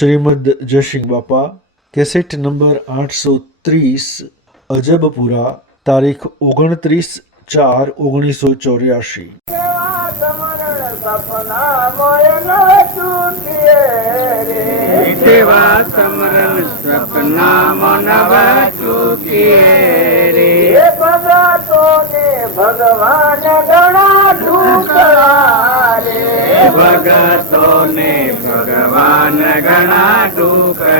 श्रीमद जयसिंह बापा cassette number 830 Ajabpura तारीख 29/4/1984। भगवान गणा ढूंढा रे, भगतों ने भगवान गणा ढूंढा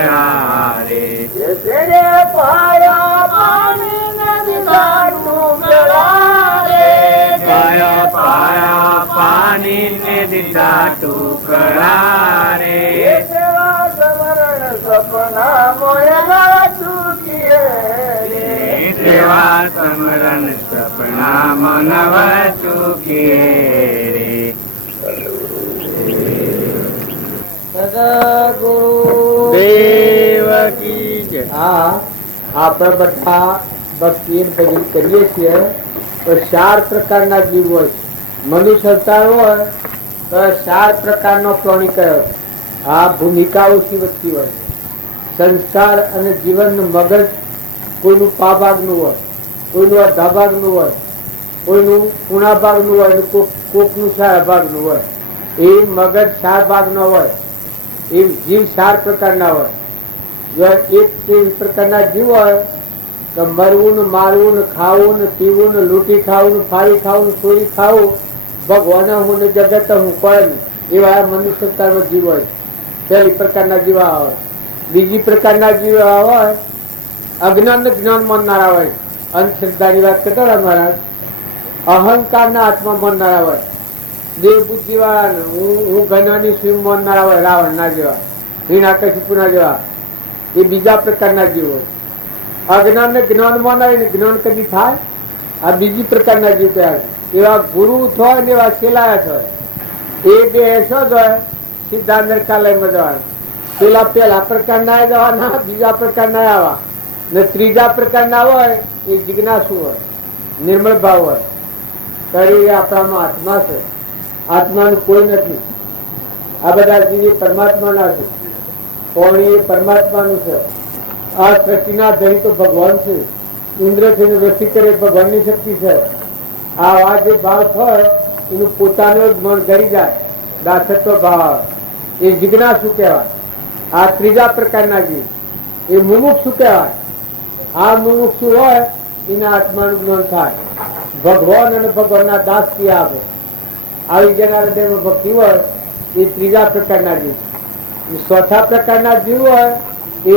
रे, तेरे पाया पानी नदिया ढूंढा रे, पाया पाया पानी नदिया ढूंढा रे, सेवा समरण सपना मोयना चुकिए रे, सेवा समरण सपना मनव चुकिए रे। सदगुरुदेव की जय। આપણે બધા ભક્તિ ભજન કરીએ છીએ તો 4 પ્રકારના જીવ હોય. મનુષ્ય અવતાર હોય તો 4 પ્રકારનો પ્રાણી કયો. આ ભૂમિકાઓ વચ્ચે હોય. સંસ્કાર અને જીવનનું મગજ કોઈનું પા ભાગનું હોય, કોઈનું અધા ભાગનું હોય, કોઈનું પૂણા ભાગનું હોય, કોકનું 4 ભાગનું હોય. એ મગજ 4 ભાગનો હોય. એ જીવ 4 પ્રકારના હોય. જો એક પ્રકારના જીવ હોય તો મરવું ને મારવું ને ખાવું ને પીવું ને લૂંટી ખાવું ને ફાળી ખાવું ને ચોરી ખાવું, ભગવાન હું ને જગત હું કોઈ નહીં, એવા મનુષ્ય જીવ હોય. પહેલી પ્રકારના જીવા હોય. બીજી પ્રકારના જીવા હોય અજ્ઞાન જ્ઞાન માનનારા હોય. અંધશ્રદ્ધાની વાત કરતા હતા મહારાજ. અહંકારના આત્મા માનનારા હોય. દેવ બુદ્ધિ વાળા હું ઘનાની સ્વીમ માનનારા હોય. રાવણ ના જેવા, હિરણ્યકશિપુના જેવા. એ બીજા પ્રકારના જીવ હોય. અજ્ઞાન ને જ્ઞાન માનાય ને જ્ઞાન કદી થાય, આ બીજી પ્રકારના જીવ કયા. એવા ગુરુ થાય ને એવા છેલાયા થાય. એ બે એસો જ હોય સીધા નરકાલયમાં જવાના. પેલા પ્રકારના જવાના, બીજા પ્રકારના આવા ને ત્રીજા પ્રકારના હોય એ જિજ્ઞાસુ હોય, નિર્મળ ભાવ હોય. કરી આપણામાં આત્મા છે, આત્માનું કોઈ નથી. આ બધા જીવ પરમાત્માના છે. કોણ એ પરમાત્માનું છે. આ સૃષ્ટિના ધણી તો ભગવાન છે. ઇન્દ્રથી વૃષ્ટિ કરે ભગવાનની શક્તિ છે. આ જે ભાવ હોય એનું પોતાનું જ મન કરી જાય, દાસત્વ ભાવ આવે. એ જિજ્ઞાસુ કહેવાય. આ ત્રીજા પ્રકારના જીવ એ મુમુક્ષુ કહેવાય. આ મુમુક્ષુ હોય એના આત્માનું જ્ઞાન થાય. ભગવાન અને ભગવાનના દાસ થી આવે. આવી જનાર હૃદયમાં ભક્તિ હોય એ ત્રીજા પ્રકારના જીવ. ચોથા પ્રકારના જીવ હોય એ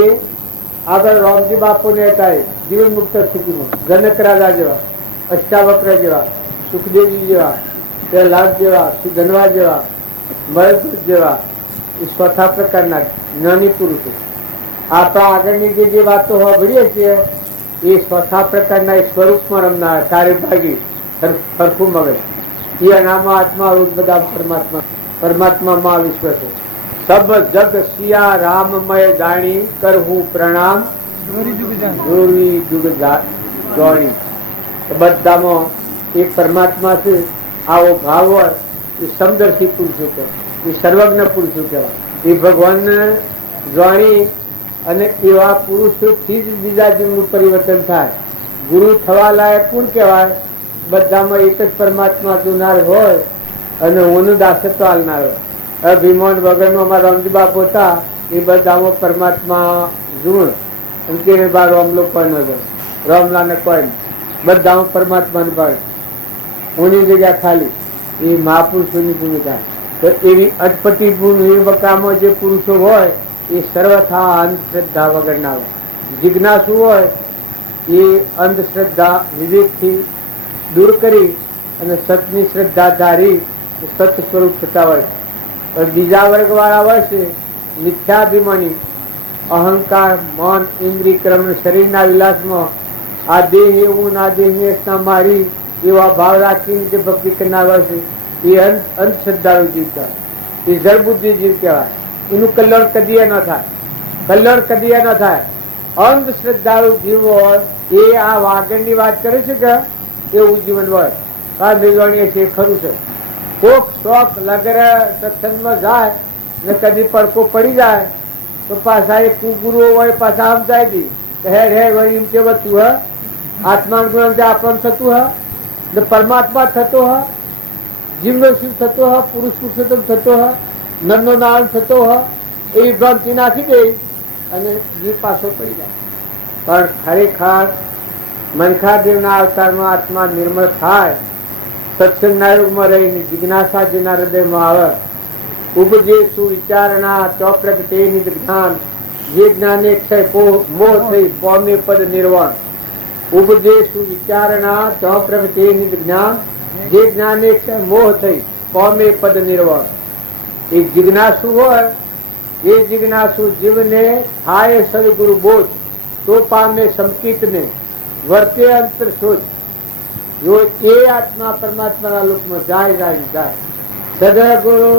આગળ રામજી બાપુને હતા જીવન મુક્ત સ્થિતિમાં. જનક રાજા જેવા, અષ્ટાવક્ર જેવા, સુખદેવજી જેવા, પ્રહલાદ જેવા, સુધનવા જેવા, મરદૂત જેવા, એ ચોથા પ્રકારના જ્ઞાની પુરુષો. આપણા આગળની જે વાતો સાંભળીએ છીએ એ ચોથા પ્રકારના સ્વરૂપમાં રમનાર કાર્યભાગી સરખું મગજ. એ અનામા આત્મા બધા પરમાત્મા, પરમાત્મામાં વિશ્વ છે. સબ જગ સિયા રામમય જાણી કરહું પ્રણામ જોરી જુગ જોણી. બધામાં એક પરમાત્મા છે. આવો ભાવ હોય એ સમદર્શી પુરુષો કહેવાય, એ સર્વજ્ઞ પુરુષો કહેવાય. એ ભગવાનને જાણી અને એવા પુરુષોથી જ બીજા જીવનું પરિવર્તન થાય. ગુરુ થવા લાયક કોણ કહેવાય? બધામાં એક જ પરમાત્મા જોનાર હોય અને ઓનું દાસત્વ હાલનાર હોય. અભિમાન વગરનો અમારા રામજી બાપ હતા એ બધામાં પરમાત્મા જુણ કે બાર રામલો કોઈ ન જાય, રામલાને કોઈ નહીં, બધામાં પરમાત્માને ભાગ. ઓની જગ્યા ખાલી એ મહાપુરુષોની ભૂમિકા. તો એવી અટપટી ભૂમિકામાં જે પુરુષો હોય એ સર્વથા અંધશ્રદ્ધા વગરના હોય. જિજ્ઞાસુ હોય એ અંધશ્રદ્ધા વિવેકથી દૂર કરી અને સતની શ્રદ્ધા ધારી સત સ્વરૂપ થતા હોય. બીજા વર્ગ વાળા હોય છે મિથ્યાભિમાની, અહંકાર, મન, ઇન્દ્રિય ક્રમ, શરીરના વિલાસમાં આ દેહ એવું ના દેહ મારી એવા ભાવ રાખીને જે ભક્તિ કરનાર હોય છે એ અંધશ્રદ્ધાળુ જીવ કહેવાય. એ જળબુદ્ધિ જીવ કહેવાય. એનું કલ્યાણ કદીએ ન થાય, કલ્યાણ કદીએ ન થાય. અંધશ્રદ્ધાળુ જીવ હોય એ આ વાગણની વાત કરે છે કે એવું જીવન હોય. આ મેળવણીએ છે ખરું છે. કોક શોખ લગરે સત્સંગમાં જાય ને કદી પડકો પડી જાય તો પાછા એ કુગુરુઓ હોય પાછા સમજાય દી હેડ હેડ વળી એમ કેવતું હ આત્માનું જ્ઞાન જે આપણને થતું હ ને પરમાત્મા થતો હ જીવનો શિવ થતો હ પુરુષ પુરુષોત્તમ થતો હ નરનો નારાયણ થતો હ એવી ભ્રાંતિ નાખી દે અને જીવ પાછો પડી જાય. પણ ખરેખર મનખાદેવના અવતારમાં આત્મા નિર્મળ થાય સત્સંગના યુગમાં રહીને જિજ્ઞાસા જેના હૃદયમાં આવે ઉપજે સુવિચારણા ચોપ્રગટે નિજ જ્ઞાન જે જ્ઞાને ક્ષય મોહ થઈ પોમે પદ નિર્વાણ ઉપજે સુવિચારણા ચોપ્રગટે નિજ જ્ઞાન જે જ્ઞાને ક્ષય મોહ થઈ પોમે પદ નિર્વાણ. એ જિજ્ઞાસુ હોય એ જિજ્ઞાસુ જીવને થાય સદગુરુ બોધ તો પામે સંકિતને વર્તે અંતર શોધ. જો એ આત્મા પરમાત્માના લોકમાં જાય જાય જાય સદગુરુ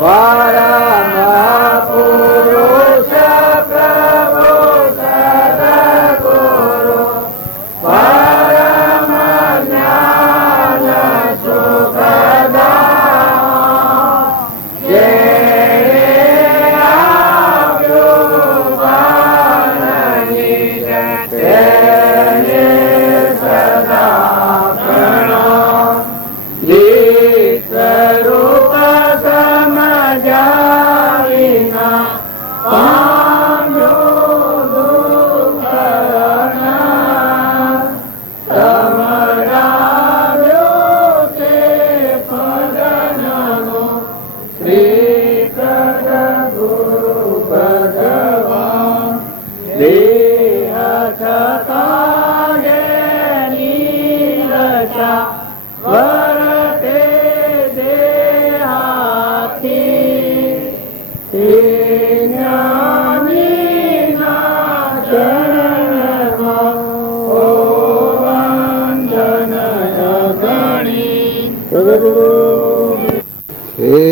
વારા મહાપુરુષ પ્રભુ સદગુરુ પરમ જ્ઞાન સુખદાતા જે આવ્યો વાણી તેને સદા પ્રણામ. સ્વરૂપ સમજાવીના પામ્યો દુઃખના સમરાવ્યો તે પદનનો શ્રી ગુરુ ભગવાન દેહ છતાં નીરસા વરતે દેહાથી તે જ્ઞાનીના ચરણમાં ઓ વંદન અગણી. હે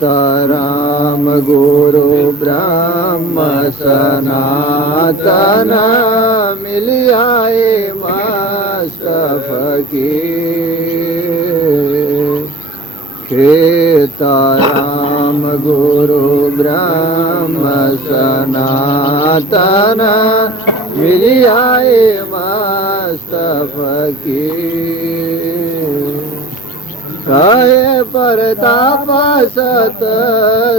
તારામ ગુરુ બ્રહ્મ સનાતન મિલિયાએ મસ્ત ફકીર. હે તારામ ગુરુ બ્રહ્મ સનાતન મિલિયાએ મસ્ત ફકીર. કહે પરતાપ સત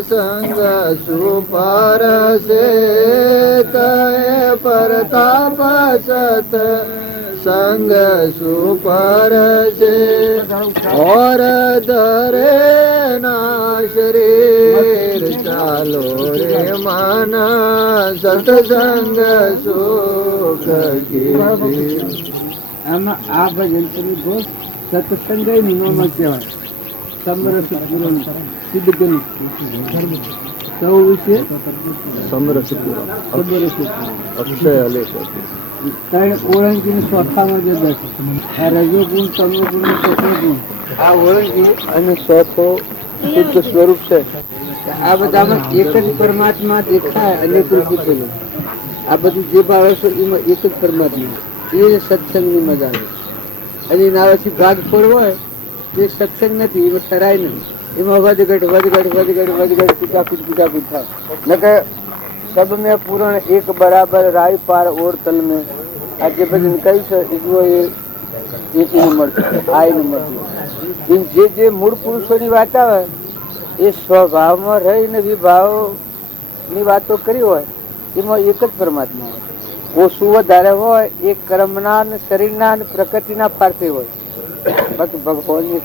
સંગ સુપરસે કહે પરતાપ સત સંગ સુપરસે और धरे ना शरीर चालो रे माना सत्संग सुख की. આમાં આ ભજન તમે જો સત્સંગ નિયમમાં કહેવાય સમરસ પૂરણ સિદ્ધ ગણિત સૌ વિશે समरस अक्षय अलेख ત્રણ ઓળંગીને ચોથામાં જે બેઠે આ રજોગુણ તમોગુણ ને સત્વગુણ આ ઓળંગી અને ચોથો શુદ્ધ સ્વરૂપ છે. આ બધામાં એક જ પરમાત્મા દેખાય અનેક રૂપી થયેલું. આ બધું જે ભાવે છે એમાં એક જ પરમાત્મા એ સત્સંગની મજા છે. અને એનાથી ભાગ ફોડ હોય એ સત્સંગ નથી, એમાં ઠરાય નહીં. એમાં વધઘટ કુદાકુદ થાય. न के सब में पूर्ण एक बराबर राय पार और तल में आज भजन कई છે ઈજવો એ એક નંબર આ નંબર. જે જે મૂળ પુરુષોની વાત આવે એ સ્વભાવમાં રહીને વિભાવની વાતો કરી હોય એમાં એક જ પરમાત્મા હોય. ઓછું વધારે હોય એ કર્મના ને શરીરના ને પ્રકૃતિના ફારતે હોય. બાકી ભગવાનની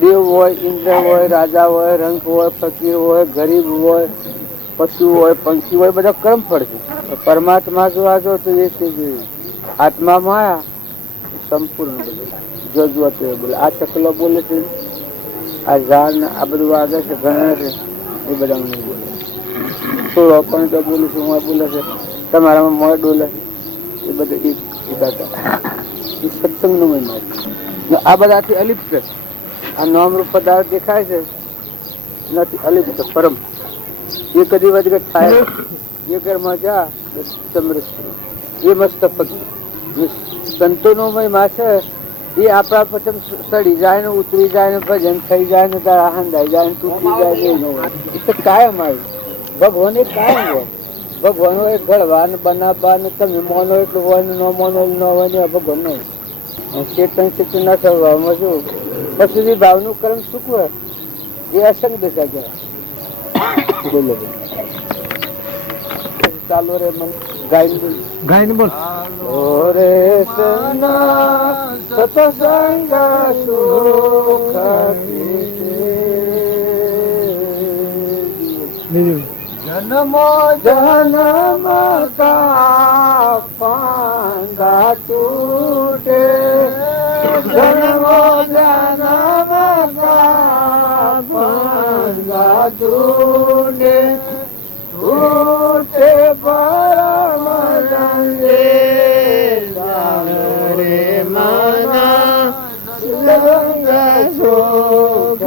દેવ હોય, ઇન્દ્ર હોય, રાજા હોય, રંક હોય, ફકીર હોય, ગરીબ હોય, પશુ હોય, પંખી હોય, બધા કર્મ ફળ છે. પરમાત્મા જો આજો તો એ છે જે આત્મામાં આયા સંપૂર્ણ બધું જો બોલે. આ ચકલો બોલે છે, આ ઝાડ આ બધું વાગે છે, ગણે છે, એ બધા મને બોલે. થોડો પણ તો બોલે છે, હું બોલે છે, તમારામાં મોય ડોલે એ બધું એ સત્સંગનો મહિમા છે. આ બધાથી અલિપ્ત છે. આ નામરૂપ પદાર્થ દેખાય છે નથી અલિપ્ત પરમ. એ કદી વધઘટ થાય એ ઘરમાં જા સમૃદ્ધ એ મસ્ત પગ સંતોનો મહિમા છે. એ આપણા પછી સડી જાય ને ઉતરી જાય ને ભજન થઈ જાય ને તારા હંધાઈ જાય ને તૂટી જાય ને ન હોય. એ તો કાયમ આવ્યું. ભગવાન એ કાયમ હોય. ભગવાન હોય ઘડવા ને બનાવવા ને તમે મોનો એટલું હોય ને ન મોનો ન હોય ને ભગવાન નહીં. ચેતન ચેતન ના સ્વભાવમાં શું પછી ભાવનું કર્મ સુખ હોય એ અસંગ દશા કહેવાય. બોલો ચાલો રે મન ગાયને બોલ રે સના સતસંગ સુખ જન્મો જન્મ કા પાંદા તૂટે જન્મો જન્મ કા પાંદા તૂટે તૂટે પરમ ગંગે રે મના સંગ સુખ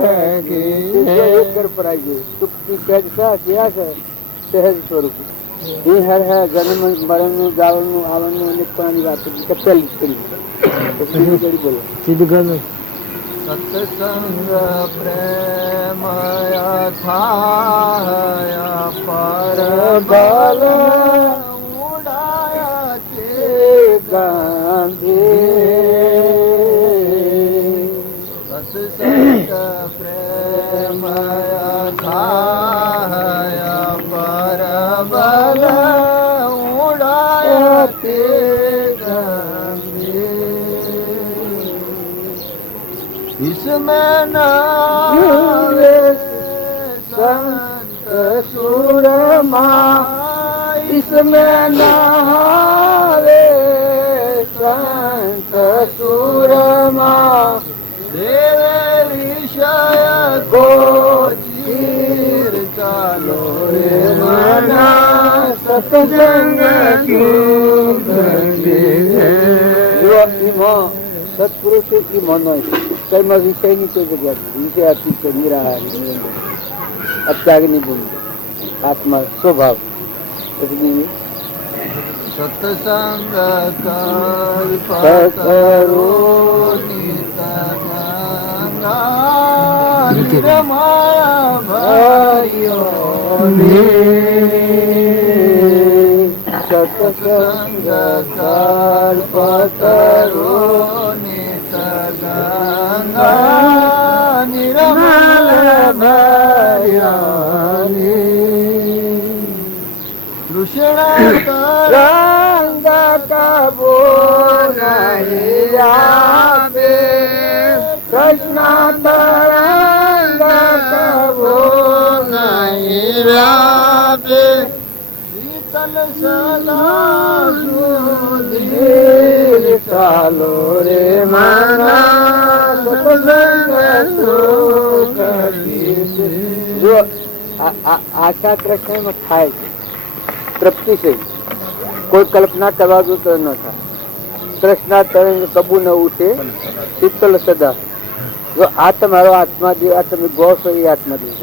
कर पर आइए सुख की सहज सा क्या है सहज स्वरूप ये हर है जन्म मरण जावन आवन अनेक प्राणी बात कपल करी तो सीधी बोलो सीधी गाना सत्संग प्रेम यथाया पर बल उड़ाया के गांधी सत्संग प्रेम यथाया पर बल उड़ाया के गांधी इसमें नावे संत सुरमा इसमें नावे संत सुरमा देव विषय को चीर चालो रे मना सत्संग सत्पुरुष की मनो कई में विषय नहीं कोई जगह विषय अति से निराहारी અત્યાગ ની ભૂમિ આત્મા સ્વભાવ સત્સંગ સત્સંગ કલ્પતરો નિર્મલ ભયાની કૃષ્ણ રંગ કબો નહીં આપે કૃષ્ણ તરંગ કબો નહીં આપે શીતલ સલા સુધીર ચાલો રે મારા સત્સંગ સુખ જો આશા કૃષ્ણ થાય તૃપ્તિ છે કોઈ કલ્પના કરવા દો તો ન થાય કૃષ્ણ તરંગ કબુ ન ઉઠે શીતલ સદા જો આ તમારો આત્મા દેવ આ તમે ગો છો એ આત્મા દેવ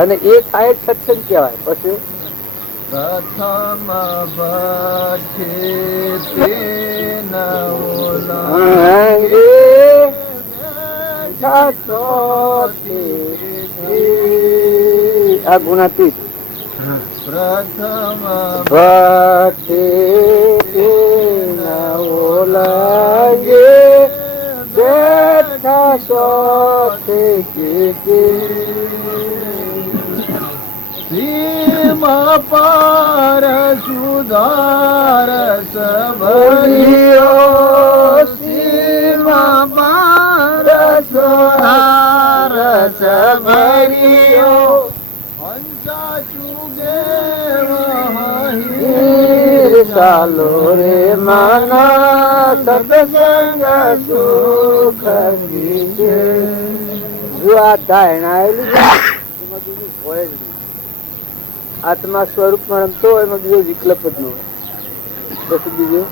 અને એ થાય સત્સંગ કહેવાય પછી પ્રથમ આ ગુણાતીત પ્રથમ ભક્તિ લાગે બેઠા સીમા પાર સુધાર સભરિયો સીમા પાર સુધાર સભરિયો હંસા ચુગે ચાલો રે માના સત્સંગ સુખ જો આ ધારણા આવેલી હોય આત્મા સ્વરૂપમાં રમતો હોય એમાં બીજો વિકલ્પ જ ન હોય પછી બીજું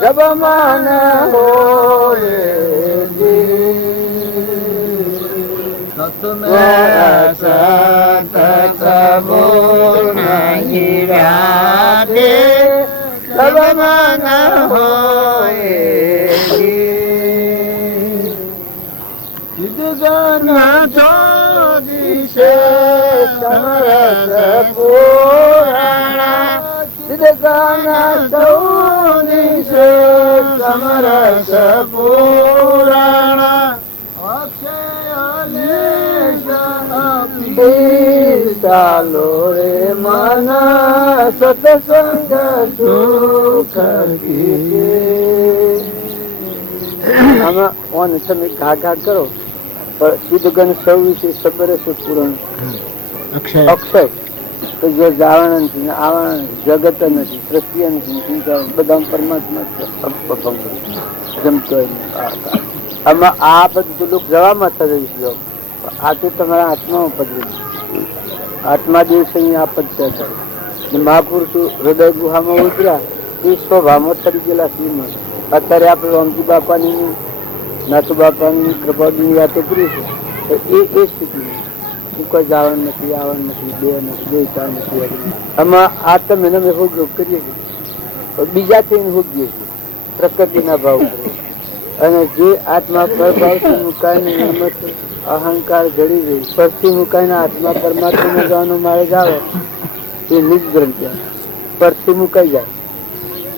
જબ મન હોય तुम्हें सतत बोल नहीं व्याधे सब मन होएगी जिदगन जोदिशे समरस पुराणा जिदगन जोदिशे समरस पुराणा ચાલો રે મન સત્સંગ સુખ આમાં ઓન તમે ઘા ઘા કરો પણ શુદ્ધગન સૌ સબરસ પૂરણ અક્ષય તો જે જાવણ નથી ને આવરણ જગત નથી સૃષ્ટિ નથી બધા પરમાત્મા જમતો આમાં આ બધું લોક જવામાં થયું શ્લોક આ તો તમારા આત્મામાં પદવી આત્મા દિવસે આ પદ થાય મહાપુરુષો હૃદય ગુહામાં ઉતર્યા એ સ્વભાવમાં થરી ગયેલા શ્રીમંત અત્યારે આપણે રામજી બાપાની નાથુ બાપાની કૃપાની વાતો કરી છે એ સ્થિતિ કોઈ જાવણ નથી આવણ નથી બે નથી જોઈતા નથી આમાં આ તમે અમે ભોગ કરીએ છીએ બીજા થઈને ભોગીએ છીએ પ્રકૃતિના ભાવ અને જે આત્મા પર ભાવથી મુકાઈને નિયમિત અહંકાર ઘડી ગઈ પરથી મુકાઈને આત્મા પરમાત્મા જવાનો માર્ગ આવે એ નિજ ગ્રંથિ પરથી મુકાઈ જાય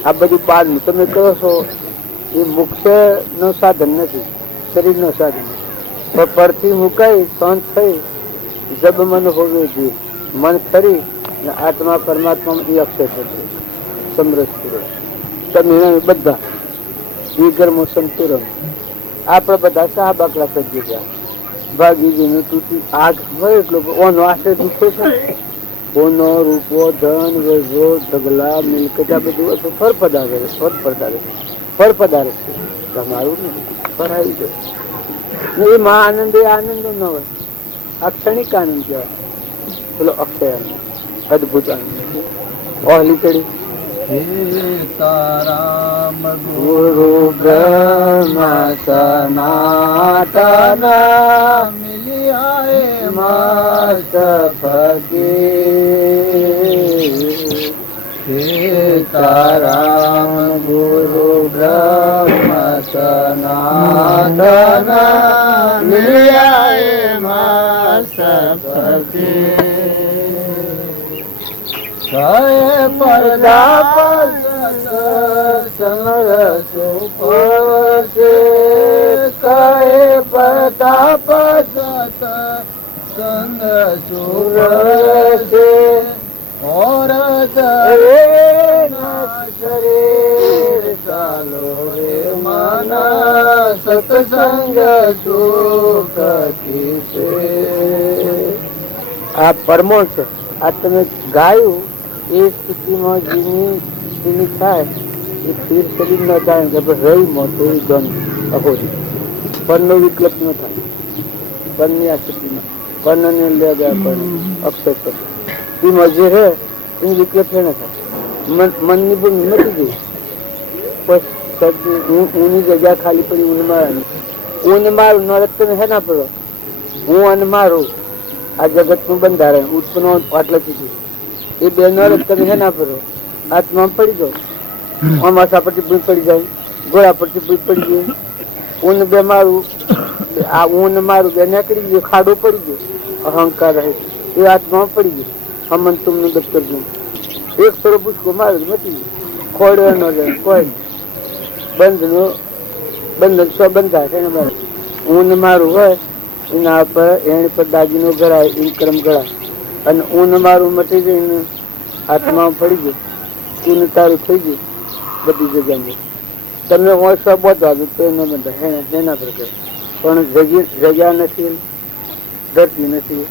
આ બધું બાદનું તમે કહો છો એ મોક્ષ નો સાધન નથી શરીર નો સાધન પણ પરથી મુકાઈ શાંત થઈ જબ મન હોવે જોઈએ મન ખરી આત્મા પરમાત્મા એ અક્ષર થશે સમરસ પુરુષ તમે બધા વિગર્મો સંતુરમ આપડે બધા શાહ બાકલા સજી ગયા ભાગી તૂટી આગ હોય એટલો ઓનો આશ્રય દુખે છે ઓનો રૂપો ધન વૈભવ ઢગલા મિલકત આ બધું ફળ પધારે છે તમારું નહીં ફરાઈ જાય એ માં આનંદ એ આનંદ ન હોય આ ક્ષણિક આનંદ કહેવાય પેલો અક્ષય આનંદ અદભુત આનંદ ઓહલી ચડી સીતારામ ગુરુ બ્રહ્મા સનાતન મિલિયાએ મસ્ત ફકીર સીતારામ ગુરુ બ્રહ્મા સનાતન મિલિયાએ મસ્ત ફકીર પરદા સમરસ પરસે કહે પ્રતાપ સંગ સુરસે ઓર શરીર ચાલો રે મના સત્સંગ સુખ છે આ પરમો છે આ તમે ગાયું એ સ્થિતિમાં જેની થાય એ સ્થિર શરીર ન થાય કે રહી મોટો ગન અહોરી પરનો વિકલ્પ ન થાય પરની આ સ્થિતિમાં પર્ણને લે ગયા પર અક્ષર પર એમાં જે રહે એની વિકલ્પ ન થાય મનની પણ નથી ગઈ પછી ઊની જગ્યા ખાલી પડી ઊન મારવાની ઊન મારું નરક તમે હે ના પડો હું અન મારું આ જગત નું બંધારણ ઉત્પન્ન આટલા સુધી એ બે નરક તમે હે ના પડો આત્મા પડી જાઓ અમાસા પરથી ભૂલ પડી જાય ગોળા પરથી ભૂલ પડી જાય ઊન બે મારું આ ઊન મારું બે નીકળી ગયું ખાડો પડી ગયો અહંકાર રહે એ આત્મા પડી ગયો હમન તુમનું દફતર ગયું એક સ્વરૂપ ઉસકો મારું મટી ગયું ખોડે ન જાય કોઈ બંધન સ્વ બંધા છે ઊન મારું હોય એના પર એની પર દાગીનો ગળાય એ ક્રમ ગળાય અને ઊન મારું મટી જઈને આત્મા પડી ગયું ઊન તારું થઈ ગયું બધી જગ્યામાં તમને હું સ્વ બોધવા તો ન બંધા એના પ્રકાર પણ જગ્યા નથી ધરતી નથી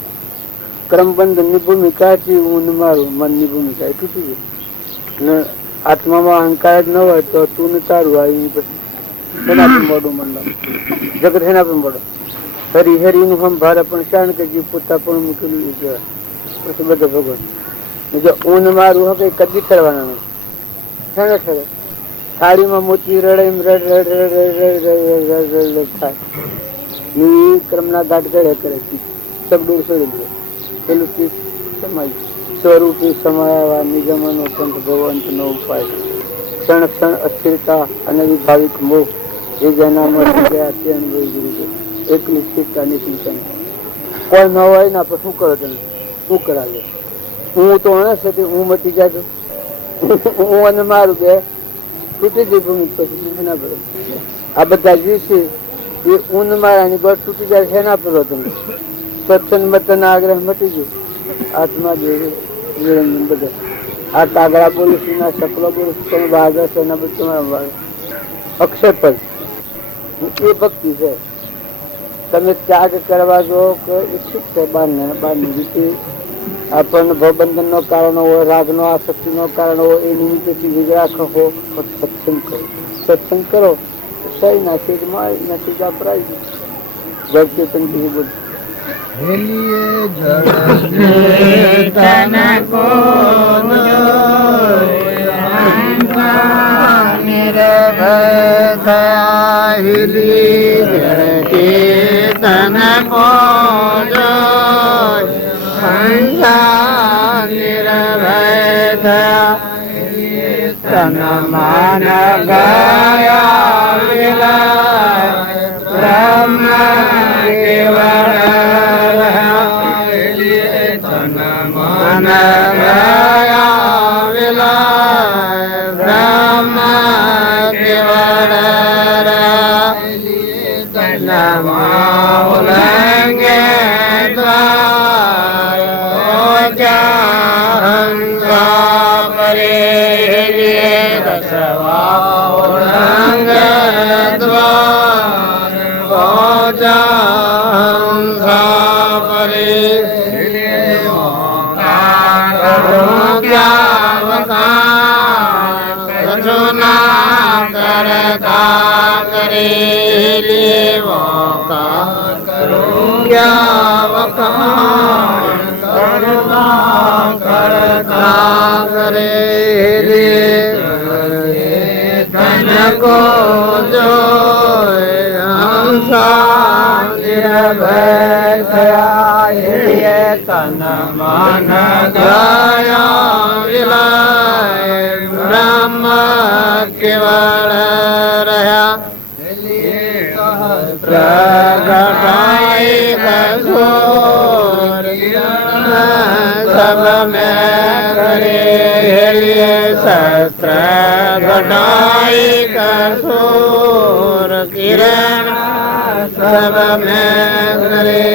ક્રમબંધનની ભૂમિકા હતી ઊન મારું મનની ભૂમિકા એ તૂટી ગઈ અને આત્મામાં અહંકાર જ ન હોય તો તું ને તારું આવી પછી એના પર મોડું મનલો જગત એના પર મોડો હરી હરીનું હમ ભારે પણ શાણ કે જીવ પોતા પણ મૂકેલું એ કહેવાય પછી બધા ભગવાન જો ઊન મારું હવે કદી ઠરવાના નથી શાણે ઠરે થાળીમાં મોતી રડાઈ રડ થાય એ ક્રમના ગાંઠ ગળે કરે સગડોળ સડી પેલું ચિત્ત સમાય સ્વરૂપી સમાયાવા નિગમનો પંથ ભગવંતનો ઉપાય ક્ષણ ક્ષણ અસ્થિરતા અને વિભાવિક મોહ એ જેનામાં ગયા તે અનુભવી ગુરુ છે. એકલી સ્થિરતા નિશ્ચિત કોઈ ન હોય ને આપણે શું કરો તમે શું કરાવે હું તો છે હું મટી જાય હું અને મારું બે તૂટી ગઈ ભૂમિ પછી એના પર આ બધા જે છે એ ઊન મારાની બળ તૂટી જાય છે એના પર તમે સત્સંગ મતન આગ્રહ મટી ગયું આત્મા દેવી નિરંજન બધા આ કાગડા બોલું છું ના સકલો બોલું છું તમે વાઘ છે એના બધું તમારા વાઘ અક્ષર પદ એ ભક્તિ છે. તમે ત્યાગ કરવા જો કે ઈચ્છિત છે બારની રીતે આપણને ભવબંધન નો કારણ હોય રાગ નો આસક્તિ નો કારણ હોય એ નિમિત્તથી વિગ્રહ હો સત્સંગ કરો સત્સંગ કરો સહી નાખી મારી નાખી જાપરાય જળ ચેતન થી બોલ તન કો તન માન ગયા બ્રહ્મ કેવળ તન માન ગયા બ્રહ્મ કેવળ તન ઉલંગે को जो तन मन गया विलय ब्रह्म केवल रहा प्रगटाई सब में करे शस्त्र घटाई कसूर किरण सब में करे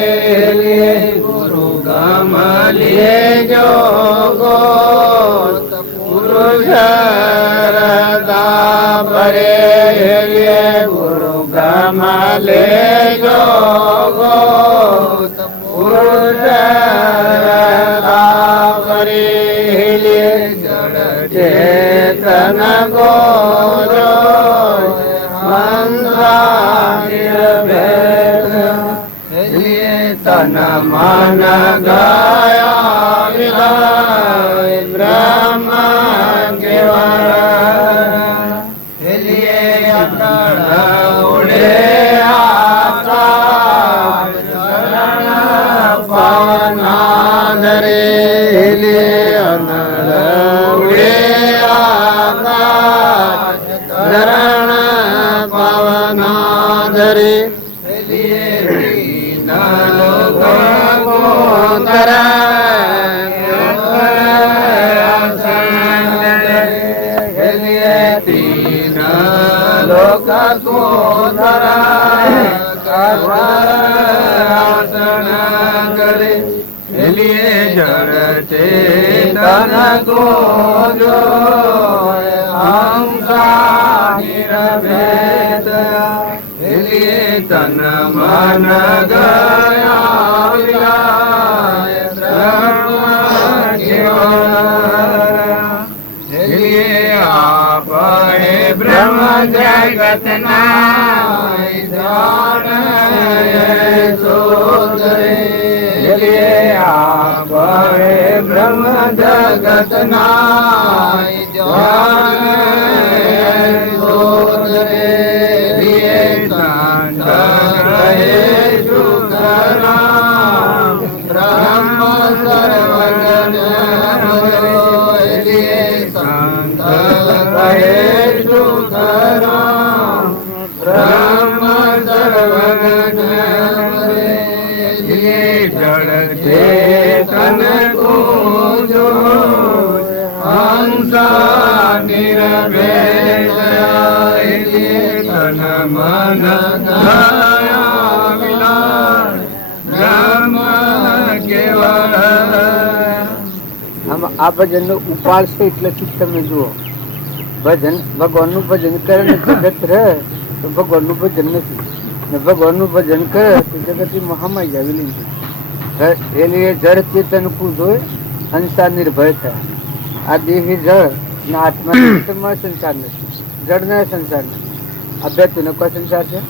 गुरु गम लिए जो गो पुरुष रदा भरे गुरु गम ले जो गो पुरुष रदा भरे चेतन को जो तन मन गया विलय ब्रह्म केवल उड़े आकाश पवना धरे उड़े आकाश धरण पवना धरे तीन लोक को आसन करे लिए जड़ चेतन को जो हंसा निरभेद लिए तन मन गया ब्रह्म जगत नाय जान सोदरे आप ब्रह्म जगत नाय जान सोदरे लिए संत रहे सुखराम આમાં આ ભજન નો ઉપાડ છે એટલે તમે જુઓ ભજન ભગવાન નું ભજન કરે ને જગત રહે તો ભગવાન નું ભજન નથી ને ભગવાન નું ભજન કરે તો જગત ની મહામાઈ જાવેલી એની જળ ચેતન કુદ હોય સંસાર નિર્ભય થયા આ દેહી જળ ને આત્મા સંસાર નથી જળ ને સંસાર નથી આ બે નો કોઈ સંસાર છે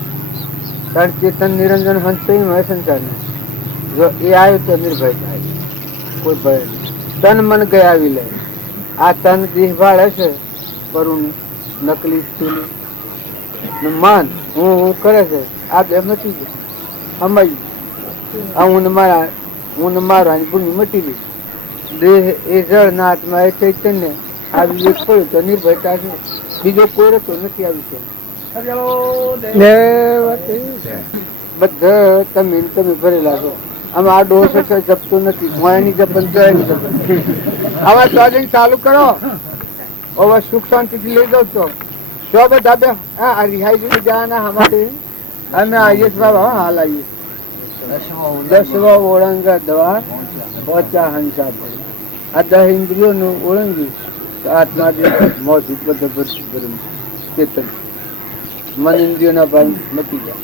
જળ ચેતન નિરંજન હંસ સંસાર નથી જો એ આવ્યો તો નિર્ભય થાય કોઈ ભય નહીં તન મન ગયાવી લે આ તન દેહભાળ હશે કરું નકલી સ્થૂલી મન હું કરે છે આ બે મટી ગયું સમજ આ હું ને મારા ભૂમિ મટી ગઈ દેહ એ જળ ના આત્મા એ ચૈતન્ય આ વિવેક પડ્યો તો નિર્ભયતા છે બીજો કોઈ રતો નથી આવી છે બધા તમે ભરેલા છો આમાં આ ડોસ જપતો નથી મોયાની જપન તો એની જપન આવા સ્વાધીન ચાલુ કરો હવે સુખ શાંતિ થી લઈ જાઉં છો શું બધા બે હા રિહાઈ જાના હમારે અમે આવીએ બાબા હાલ આવીએ 10 ઓળંગ દ્વાર પહોંચ્યા હંસા પડે આ 10 ઇન્દ્રિયો નું ઓળંગી આત્મા મોજુદ ચેતન મન ઇન્દ્રિયો ના ભાવ મટી જાય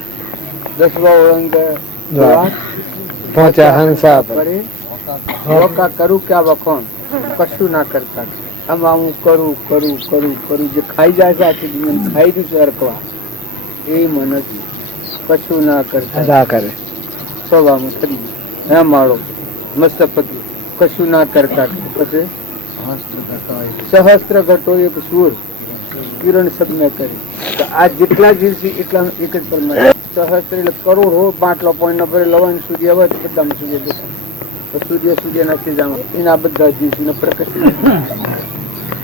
10 ઓળંગ દ્વાર પહોંચ્યા હંસા પડે હોકા કરું ક્યાં વખોણ કશું ના કરતા આમાં હું કરું જે ખાઈ જાય છે આખી દુનિયા ખાઈ રહ્યું છે અરકવા એ મન જ કશું ના કરતા કરે સ્વભાવમાં થઈ ગયું હે માળો મસ્ત પકી કશું ના કરતા પછી સહસ્ત્ર ઘટો એક સૂર કિરણ સબને કરી આ જેટલા જીવ છે એટલા એક જ પરમાત્મા સહસ્ત્ર એટલે કરોડ હો બાટલો પોઈન્ટ ન ભરે લવણ સૂર્ય હોય બધામાં સૂર્ય દેખાય સૂર્યના તેજામાં એના બધા જીવ છે પ્રકૃતિ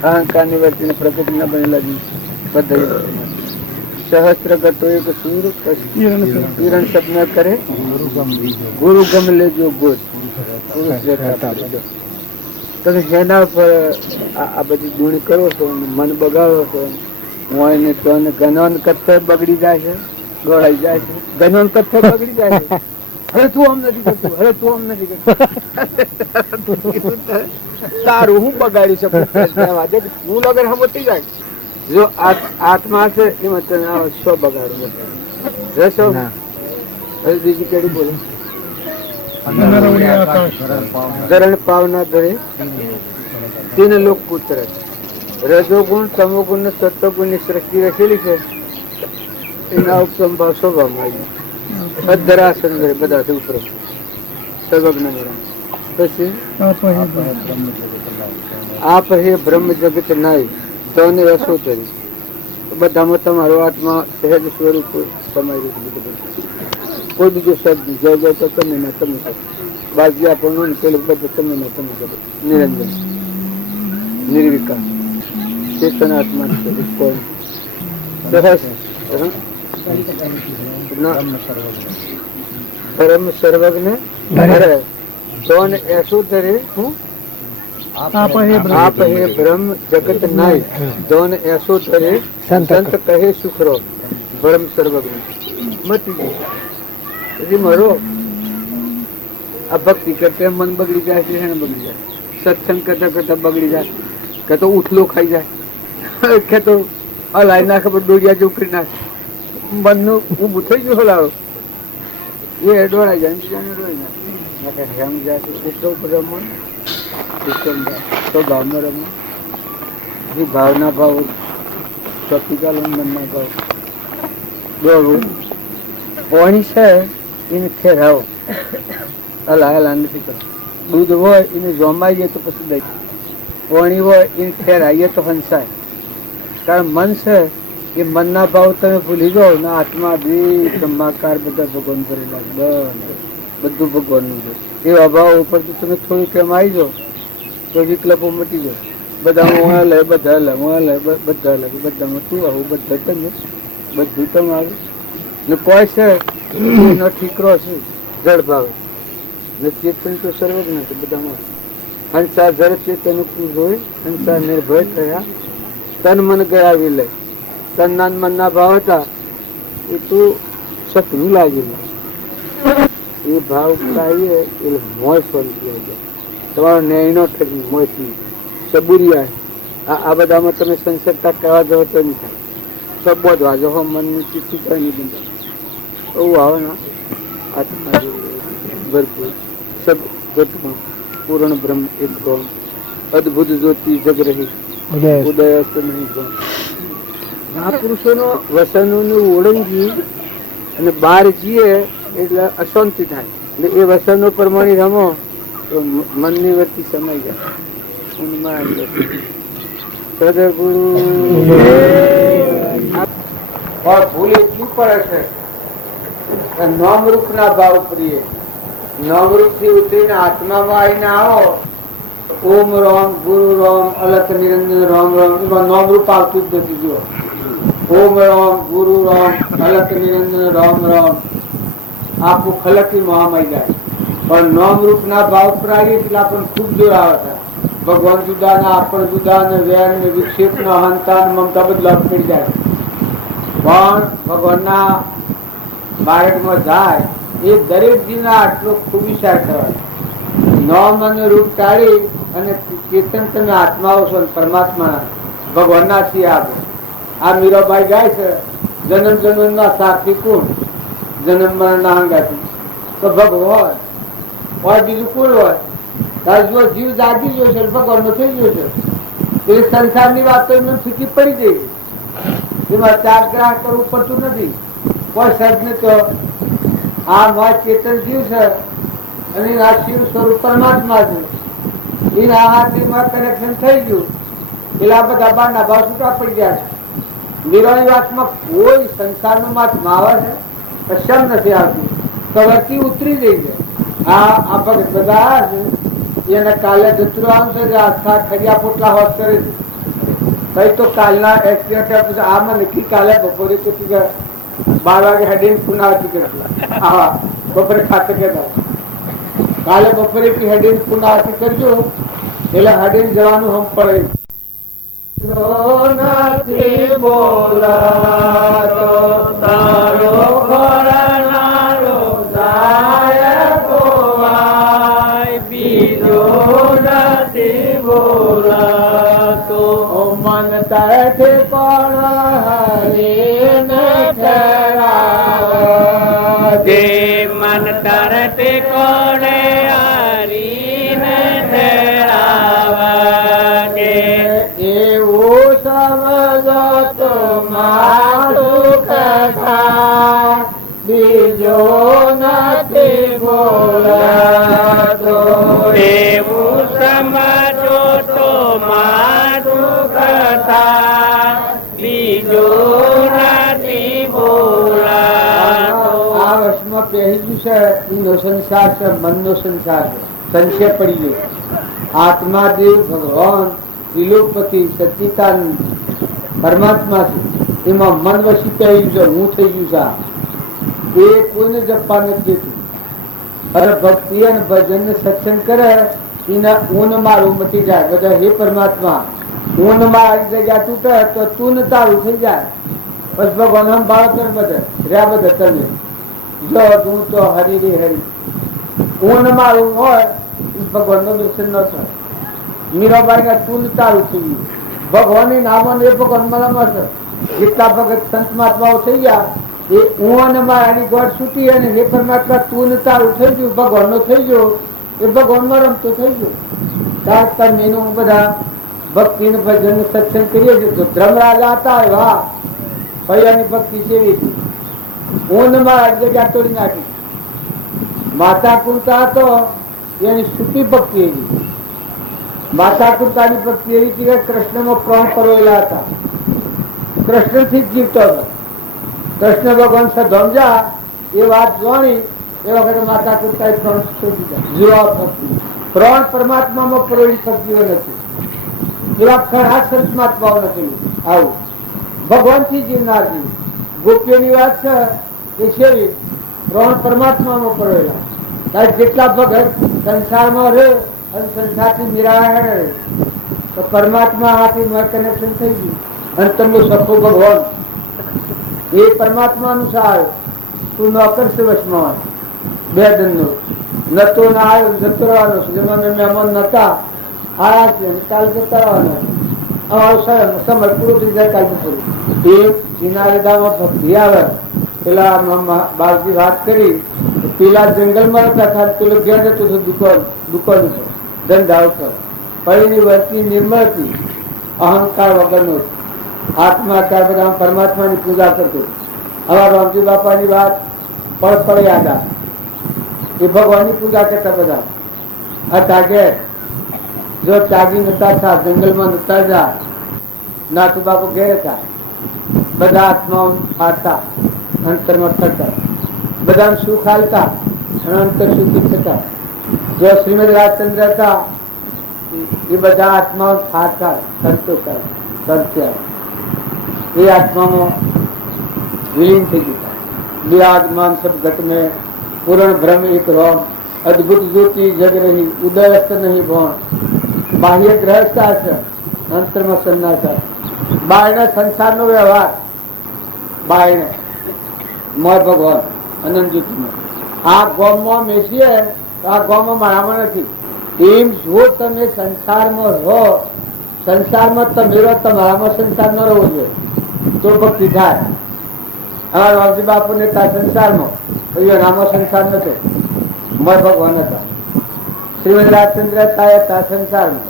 અહંકાર ની વર્તીને પ્રકૃતિ ના બનેલા જીવ બધા સહસ્ત્ર ઘટો એક સૂર કિરણ સબને કરે ગુરુ ગમ લેજો ગોદ તમે જેના પર આ બધી દૂણી કરો છો મન બગાડો છો હું તો ગનોન કથ્થર બગડી જાય છે ગોળાઈ જાય છે ગનોન કથ્થર બગડી જાય છે હવે તું આમ નથી કરતું તારું હું બગાડી શકું હું લગર હમતી જાય જો આત્મા છે એમાં તને સ્વ બગાડો રસો બીજી કેડી બોલો ધરણ પાવના ધરે તેને લોક પુત્ર રજોગુણ તમોગુણ ને સત્વગુણ ની સૃષ્ટિ રચેલી છે એના ઉપસંભાવ સ્વભાવમાં આવી અધરાસન બધા છે ઉપર સર્વજ્ઞ પછી આપ હે બ્રહ્મ જગત નાય તને અસોતરી બધામાં તમારો આત્મા સહેજ સ્વરૂપ સમાયેલું છે બધું કોઈ બીજો શબ્દ જય જય તો તમે ના તમે બાજી આપણને પેલું બધું તમે ના તમે કરો નિરંજન નિર્વિકાર ચેતન આત્મા કોઈ પરમ સર્વજ્ઞ તોન એસો ધરે હું આપ હે બ્રહ્મ જગત નાય તોન એસો ધરે સંત કહે સુખરો બ્રહ્મ સર્વજ્ઞ મતી હજી મારો આ ભક્તિ કરતા મન બગડી જાય છે બગડી જાય સત્સંગ કરતા કરતા બગડી જાય કે તો ઉથલો ખાઈ જાય કે તો હલાઈ નાખે ડોરિયા જેવું કરી નાખે મનનું ઊભું થઈ ગયું હલાવો એ ડોળાઈ જાય ડોળાઈ નાખે હેમ જાય ઉત્સવ રમણ સ્વભાવમાં રમણ એ ભાવના ભાવ પ્રતિકાલ મનના ભાવ દોડવું પાણી છે એને ખેરાવો હલા નથી કરો દૂધ હોય એને જોમાઈએ તો પછી દઈ પાણી હોય એને ખેરાઈએ તો હંસાય કારણ મન છે એ મનના ભાવ તમે ભૂલી જાઓ ને આત્મા બી બ્રહ્માકાર બધા ભગવાન કરેલા બધું ભગવાનનું છે એવા ભાવ ઉપર તમે થોડું કેમ આવી જાઓ તો વિકલ્પો મટી જાય બધામાં લે બધામાં તું આવું બધા તમે બધું તમારું ને કોઈ છે એનો ઠીકરો છે જળ ભાવે ને ચેતન તો સર્વજ્ઞ છે બધામાં હંસા જળ ચેતન પૂજ હોય હંસા નિર્ભય થયા તન મન ગયા વિલય. તન ના મન ના ભાવ હતા એ તો સપનું લાગેલું. એ ભાવ ઉઠાવીએ એટલે મોય સ્વરૂપ લઈ જાય. તમારો ન્યાય નો થકી મોયથી સબુરિયા આ બધામાં તમે સંસદતા કરવા જાઓ તો નહીં થાય. સબો જ વાજો હો મનની ચિઠ્ઠી કઈ નહીં બનતા. એવું આવે ને આત્મા ભરપૂર સબ ગતમાં પૂર્ણ બ્રહ્મ એક ગૌણ અદભુત જ્યોતિ જગ રહી ઉદય અસ્ત નહીં ગૌણ. મહાપુરુષોનો વસનોનું ઓળંગી અને બહાર જઈએ એટલે અશાંતિ થાય. એટલે એ વસનો પ્રમાણે રમો તો મનની વચ્ચે સમય જાય. સદગુરુ ભૂલ એટલી પડે છે નોમરૂપ ના ભાવ પ્રિય. નોમરૂપ થી ઉતરીને આત્મામાં આવીને આવો. ઓમ રોમ ગુરુ રોમ અલખ નિરંજન રોમ રોમ એમાં નોમરૂપ આવતું જ નથી. જો ઓમ રોમ ગુરુ રોમ અલખ નિરંજન રોમ રોમ આખું ખલકી મહામય જાય. પણ નોમરૂપ ના ભાવ પર આવીએ એટલે આપણને ખૂબ જોર આવે છે. ભગવાન જુદા ના આપણ જુદા ને વેર ને વિક્ષેપ નો અહંતા મમતા બદલા પડી જાય. પણ ભગવાનના માર્ગમાં જાય એ દરેક જીવના આટલો ખૂબ વિચાર કરવાનો. નોમ અને રૂપ ટાળી અને ચેતન તમે આત્માઓ છો પરમાત્મા ભગવાનના છીએ. આ મીરાબાઈ ગાય છે જન્મ જન્મ ના સાક્ષી કોણ? જન્મ મરણ ના હંગાથી તો ભગવાન હોય બીજું કોણ હોય? જો જીવ જાગી ગયો છે ભગવાન નો થઈ ગયો છે. એ સંસારની વાતો એમને ફીકી પડી ગઈ. એમાં ચાર ગ્રાહ કરવું પડતું નથી. કોઈ સર્જને તો આ મોય ચેતન જીવ છે અને આ શિવ સ્વરૂપ પરમાત્મા છે. એના હાથમાં કનેક્શન થઈ ગયું એટલે આ બધા બારના ભાવ છૂટા પડી ગયા છે. નિરાની વાતમાં કોઈ સંસારનો માત માવા છે કશમ નથી આવતી. તો વચ્ચે ઉતરી જઈ છે. આ ભગત બધા આવ્યા છે એને કાલે જતરો આવશે આખા ખડિયા પોટલા હોશ કરે છે. કઈ તો કાલના એક્સિડન્ટ આ મને નક્કી કાલે બપોરે તો 12 વાગે હેડીને પુનાવતી કરશે. હા બપોરે ખાતે કહેતા કાલે બપોરે હેડીને પુનાવતી કરજો એટલે હેડીને જવાનું હમ પડે. નથી બોલાતો તારો ખોરનારો જાય ગોવાય બીજો નથી બોલાતો. મન તરફે પણ હરીને ઠરાવ દે. મન તરફે કોણે હરીને ઠરાવ દે. એવું સમજો તો મારું કથા બીજો નથી બોલાતો. એવું સમજો તો મારું કથા બીજો નથી બોલાતો. આ વર્ષમાં પહેલું છે એનો સંસાર છે મનનો સંસાર છે. સંશય પડી ગયો. આત્મા દેવ ભગવાન ત્રિલોકપતિ સચ્ચિદાનંદ પરમાત્મા છે. એમાં મન વસી પહેર્યું છે. હું થઈ ગયું છે. એ કોઈને જપવા નથી દેતું. અરે ભક્તિ અને ભજન ને સત્સંગ કરે એના ઊન મારું મટી જાય. બધા હે પરમાત્મા ઊન મારી જગ્યા તૂટે તો તું ને તારું થઈ જાય. બસ ભગવાન હમ બાળક બધા રહ્યા બધા તમે જો તું તો હરી રે હરી. ઊન મારું હોય ભગવાન નું દર્શન ન થાય. મીરાબાઈ ના તું તારું થઈ ગયું. ભગવાન ની નામો એ ભગવાન મળે છે. જેટલા ભગત સંત મહાત્માઓ થઈ ગયા એ હું મારી ગોળ છૂટી અને હે પરમાત્મા તું તારું થઈ ગયું ભગવાન નો થઈ ગયો. એ ભગવાન માં રમતો થઈ ગયો. ત્યાર મેનું બધા ભક્તિ ને ભજન સત્સંગ કરીએ છીએ તો ધર્મ રાજા હતા. વાહ ભૈયાની ભક્તિ કેવી હતી. હું માં જગ્યા તોડી નાખી. માતા કુંતા હતો એની છૂટી ભક્તિ એવી. માતા કુંતાની ભક્તિ એવી હતી કે કૃષ્ણમાં પ્રાણ પરોવેલા હતા. કૃષ્ણ થી જ જીવતો હતો. કૃષ્ણ ભગવાન સમજા એ વાત જાણી એ વખતે માતા કુંતા પ્રાણ છોડી દીધા. ભક્તિ પ્રાણ પરમાત્મામાં પરોવી શક્તિઓ નથી. એવા ખરા સંત મહાત્માઓ નથી. આવું ભગવાન થી જીવનાર જીવ. ગોપીઓની વાત છે એ છે પ્રાણ પરમાત્મામાં પરોવેલા. જેટલા ભગત સંસારમાં રહે અને સંસારથી નિરાહાર રહે તો પરમાત્મા હાથી કનેક્શન થઈ ગયું. અંતરનું સખો ભગવાન એ પરમાત્મા અનુસાર તું નોકર છે વશમાં બે દંડનો નતો ના આવ્યો જતો રહેવાનો છે. જેમાં મહેમાન નતા આયા છે કાલ જતા રહેવાના. અમારું સમય પૂરું થઈ જાય કાલ પૂરું. એ કિનારેદામાં ભક્તિ આવે પેલા બાળજી વાત કરી પેલા જંગલમાં હતા ખાલી પેલો ઘેર જતો હતો દુકાન છે ધંધા ઉપર પણ એની વર્તી નિર્મળ હતી, અહંકાર વગરનો આત્મા ત્યાર બધા પરમાત્માની પૂજા કરતો. અમારા રામજી બાપાની વાત પળ યાદ આવે. એ ભગવાનની પૂજા કરતા બધા હતા કે જો ત્યાગી નતા થા જંગલમાં નતા જા નાથુ બાપુ ઘેર હતા. બધા આત્માઓ હારતા અંતરમાં થતા બધા સુખ હાલતા અને અંતર સુખી થતા. જો શ્રીમદ રાજચંદ્ર હતા એ બધા આત્માઓ હારતા સંતો એ આત્મામાં विलीन થઈ ગયું. विराजमान सब घट में पूर्ण ब्रह्म एक रोम अद्भुत ज्योति जग रही उदयस्त नहीं भौण बाह्य ग्रहस्था છે અંતરમાં સન્નાસા બાયના સંસારનો વ્યવહાર બાયને મોય ભગવાન અનંત જ્યોતિમાં આ ગોમમાં મેસીએ આ ગોમમાં મારામાં નથી. એમ જો તમે સંસારમાં રહો સંસારમાં તમે રહો તમારામાં સંસાર ન રહેવો જોઈએ તો ભક્તિ થાય. અમારા વામજી બાપુ ને ત્યાં સંસારમાં નામો સંસાર નતો મય ભગવાન હતા. શ્રીમદ રાજચંદ્ર હતા સંસારમાં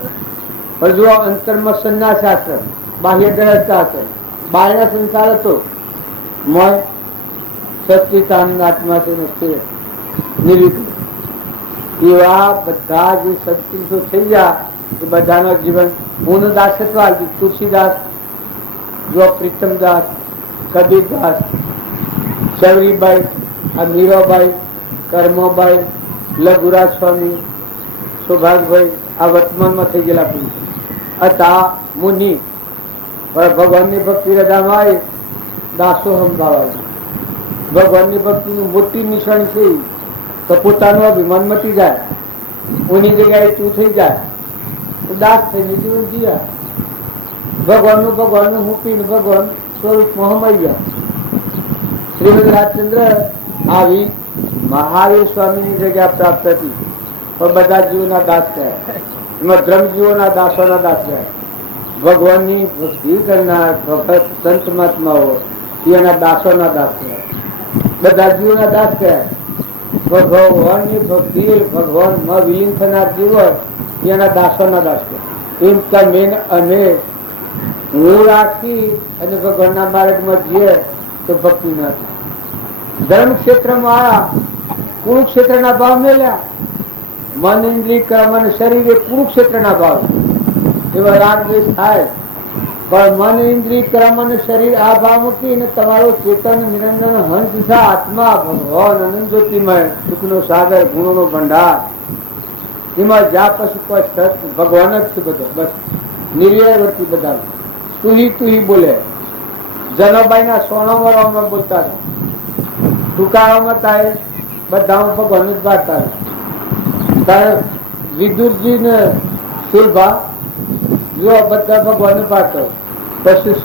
પણ જો અંતરમાં સંન્યાસાશ્રમ બાહ્ય ગ્રહસ્થ હતો બાહ્ય સંસાર હતો મય સચિતાનંદ આત્મા નિર્વિકલ્પ. એવા બધા જે સત્પુરુષો થઈ ગયા એ બધાનો જીવન પૂર્ણ દાસત્વ આવ્યું. તુલસીદાસ જો પ્રીતમદાસ કબીરદાસ શબરીબાઈ આ મીરાબાઈ કર્મોબાઈ લઘુરાજ સ્વામી સૌભાગભાઈ આ વર્તમાનમાં થઈ ગયેલા પુરુષ હતા મુનિ. પણ ભગવાનની ભક્તિ હૃદયમાં આવી દાસો સંભાળવા. ભગવાનની ભક્તિનું મોટી નિશાની છે તો પોતાનું અભિમાન મટી જાય. કોની જગ્યાએ તું થઈ જાય તો દાસ થઈને જીવન જીવ્યા. ભગવાનનું મૂકીને ભગવાન સ્વરૂપમાં હમાઈ ગયા. શ્રીમદ રાજચંદ્ર આવી મહાવીર સ્વામીની જગ્યા પ્રાપ્ત હતી પણ બધા જીવોના દાસ થયા. એમાં ધર્મજીવોના દાસોના દાસ થયા. ભગવાનની ભક્તિ કરનાર ભગત સંત મહાત્માઓ એના દાસોના દાસ થયા. બધા જીવોના દાસ થયા. ભગવાનની ભક્તિ ભગવાનમાં વિલીન થનાર જીવો એના દાસોના દાસ થયા. એમ તમે અને હું રાખી અને ભગવાનના માર્ગમાં જઈએ તો ભક્તિ ન થાય. ધર્મ ક્ષેત્રમાં આવ્યા કુરુક્ષેત્રના ભાવ મેળ્યા. મન ઇન્દ્રિય કર્મ અને શરીર એ કુરુક્ષેત્રના ભાવ એવા રાગ દ્વેષ થાય. પણ મન ઇન્દ્રિય કર્મ અને શરીર આ ભાવ મૂકીને તમારો ચેતન નિરંજન હંસ આત્મા ભગવાન અનંત જ્યોતિમય સુખનો સાગર ગુણોનો ભંડાર એમાં જ્યાં પછી કોઈ ભગવાન જ છે બધો બસ નિર્વર્તી બધા તુહી બોલે. જનોબાઈ ના સોનામાં બોલતા હતા ટુકારામાં થાય બધા ભગવાન જ વાર્તા ત્યારે વિદુરજી ને સુરભા જો બધા ભગવાન પાડતો. પછી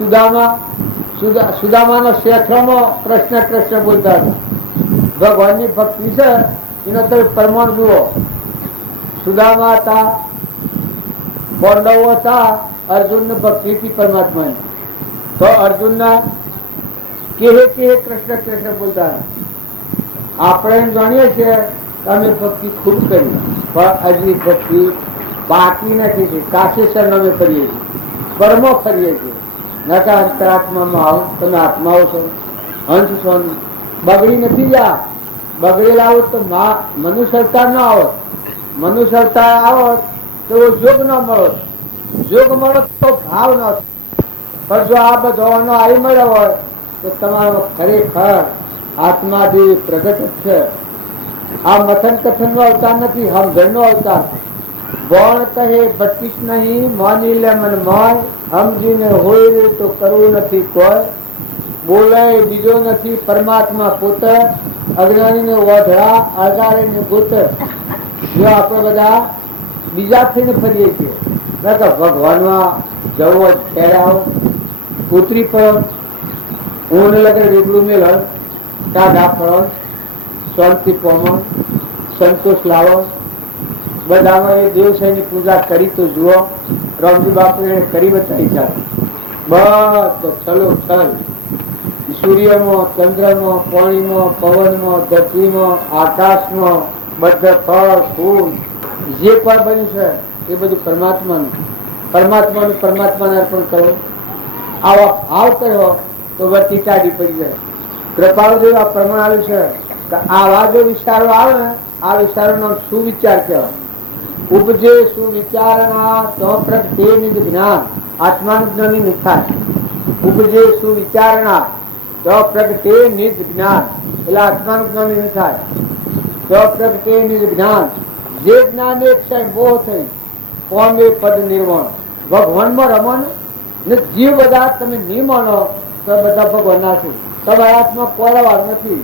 સુદામાના શેઠોમાં કૃષ્ણ બોલતા હતા. ભગવાનની ભક્તિ છે એનો તમે પ્રમાણ જુઓ. સુદામા હતા પાંડવો હતા અર્જુન ને ભક્તિ હતી પરમાત્માની તો અર્જુન ના કેહે કૃષ્ણ બોલતા હતા. આપણે એમ જાણીએ છીએ અમે ભક્તિ ખૂબ કરી પણ હજી ભક્તિ બાકી નથી. કાશેશ્વર અમે કરીએ છીએ કર્મો કરીએ છીએ. નકા અંતરાત્મામાં આવો તમે આત્માઓ છો હંસ છો બગડી નથી જા. બગડેલા આવો તો મનુષ્ય અવતાર ન આવો. મનુષ્ય અવતાર આવો તો યોગ ન મળો. યોગ મળો તો ભાવ ન. પણ જો આ બધો આવી મળ્યો હોય તો તમારો ખરેખર આત્માદેવ પ્રગટ છે. આ મથન કથન નો અવતાર નથી સમજણ નો અવતાર. ગૌણ કહે બત્તીસ નહીં માની લે મન મોય સમજીને હોય તો કરવું નથી કોઈ. બોલાય બીજો નથી પરમાત્મા પોતે અજ્ઞાની ને ઓઢા અગારે ને ગોતે. જો આપણે બધા બીજા થઈને ફરીએ છીએ ભગવાનમાં જવો ખેડાવો ઉતરી પર ઊન લગે રેગડું મેળ ટાઢા ફળ શાંતિ પોમણ સંતોષ લાવો બધામાં એ દેવસાઈની પૂજા કરી તો જુઓ. રામજી બાપુએ કરી બતાવી ચાલો બધો છલો છલ સૂર્યમાં ચંદ્રમાં પાણીમાં પવનમાં ધરતીમાં આકાશમાં બધા ફળ ફૂલ જે કોઈ બન્યું છે એ બધું પરમાત્માનું પરમાત્માને અર્પણ કરો. આવો ભાવ કર્યો તો વર્તી ટાઢી પડી જાય. કૃપાળુદેવ આ પ્રમાણ આવ્યું છે કે આવા જો વિચારો આવે ને આ વિચારોનો સુવિચાર કહેવાય. ઉપજે સુવિચારના તો પ્રગટે નિજ જ્ઞાન આત્માનું જ્ઞાની નિખાર. ઉપજે સુવિચારના તો પ્રગટે નિજ જ્ઞાન એટલે આત્માનું જ્ઞાની નિખાર. તો પ્રગટે નિજ જ્ઞાન જે જ્ઞાન એક છે મોહ થઈ કોમે પદ નિર્વાણ. ભગવાનમાં રમણ ને જીવ બધા તમે નહીં માનો તો બધા ભગવાનના છે. તમારા હાથમાં કોઈ વાળ નથી.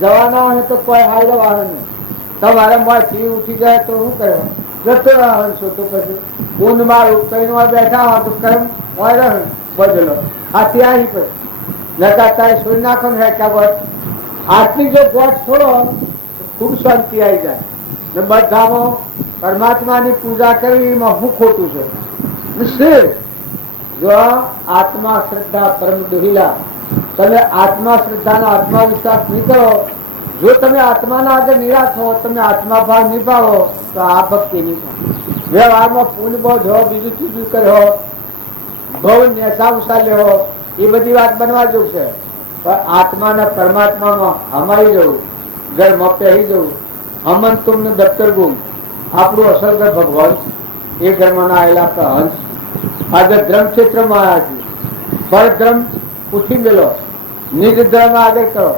જવાના હોય તો કોઈ હાઈડો વાળો નહીં. તમારે માથી ઉઠી જાય તો શું કરવા જતો વાહન છો તો પછી ઊંડ મારું કઈ બેઠા હોય તો કર્મ હોય બદલો આથી આવી પછી નકા તારે સોઈ નાખો ને ગોઠ. આટલી જો ગોઠ છોડો ખૂબ શાંતિ આવી જાય ને બધામાં પરમાત્માની પૂજા કરવી એમાં શું ખોટું છે. જો આત્મા શ્રદ્ધા પરમ દુહિલા તમે આત્મા શ્રદ્ધાનો આત્મવિશ્વાસ નહીં કરો. જો તમે આત્માના આગળ નિરાશ હો તમે આત્મા ભાવ નિભાવો તો આ ભક્તિ નહીં થાય. વ્યવહારમાં પૂન બહુ જો બીજું ચીજું કર્યો બહુ નેશા ઉછાલ્યો એ બધી વાત બનવા જેવું છે. પણ આત્માના પરમાત્મામાં હમાઈ જવું ઘરમાં પહેરી જવું હમન તુમને દફતર ગુમ આપણું અસર ઘર ભગવાન એ ઘરમાં ના આવેલા આપણા હંસ આજે ધર્મ ક્ષેત્રમાં આવ્યા છે. પરધર્મ ઉઠી ગયેલો નિજ ધર્મ આગળ કરો.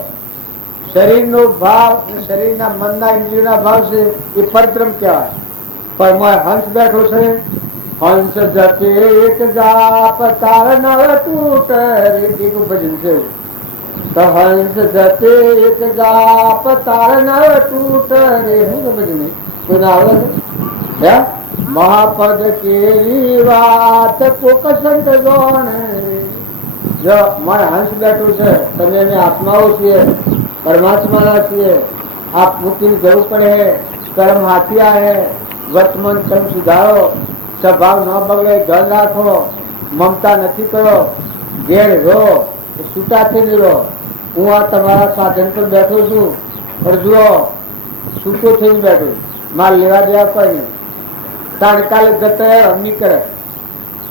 શરીરનો ભાવ શરીરના મનના ઇન્દ્રિયોના ભાવ છે એ પરધર્મ કહેવાય. પણ હંસ બેઠો છે. હંસ જતે એક જાપ તાર નવ તૂટ રેતીનું ભજન છે. તો હંસ જતે એક જાપ તાર નવ તૂટ રે હું ભજન કોઈને આવડે છે. મહાપદ કેરી વાત કોક સંત જોણે. જો મારે હંસ બેઠું છે તમે અમે આત્માઓ છીએ પરમાત્માના છીએ. આપ મુક્તિની જરૂર પડે કર્મ હાથિયા હે વર્તમાન કર્મ સુધારો સ્વભાવ ન બગડે ધ્યાન રાખો મમતા નથી કરો ઘેર રહો છૂટા થઈ રહો. હું આ તમારા સાધન પર બેઠો છું પણ જુઓ છૂટો થઈને બેઠો માર લેવા દેવા કોઈ નહીં. તારે કાલે જતા અમની કરે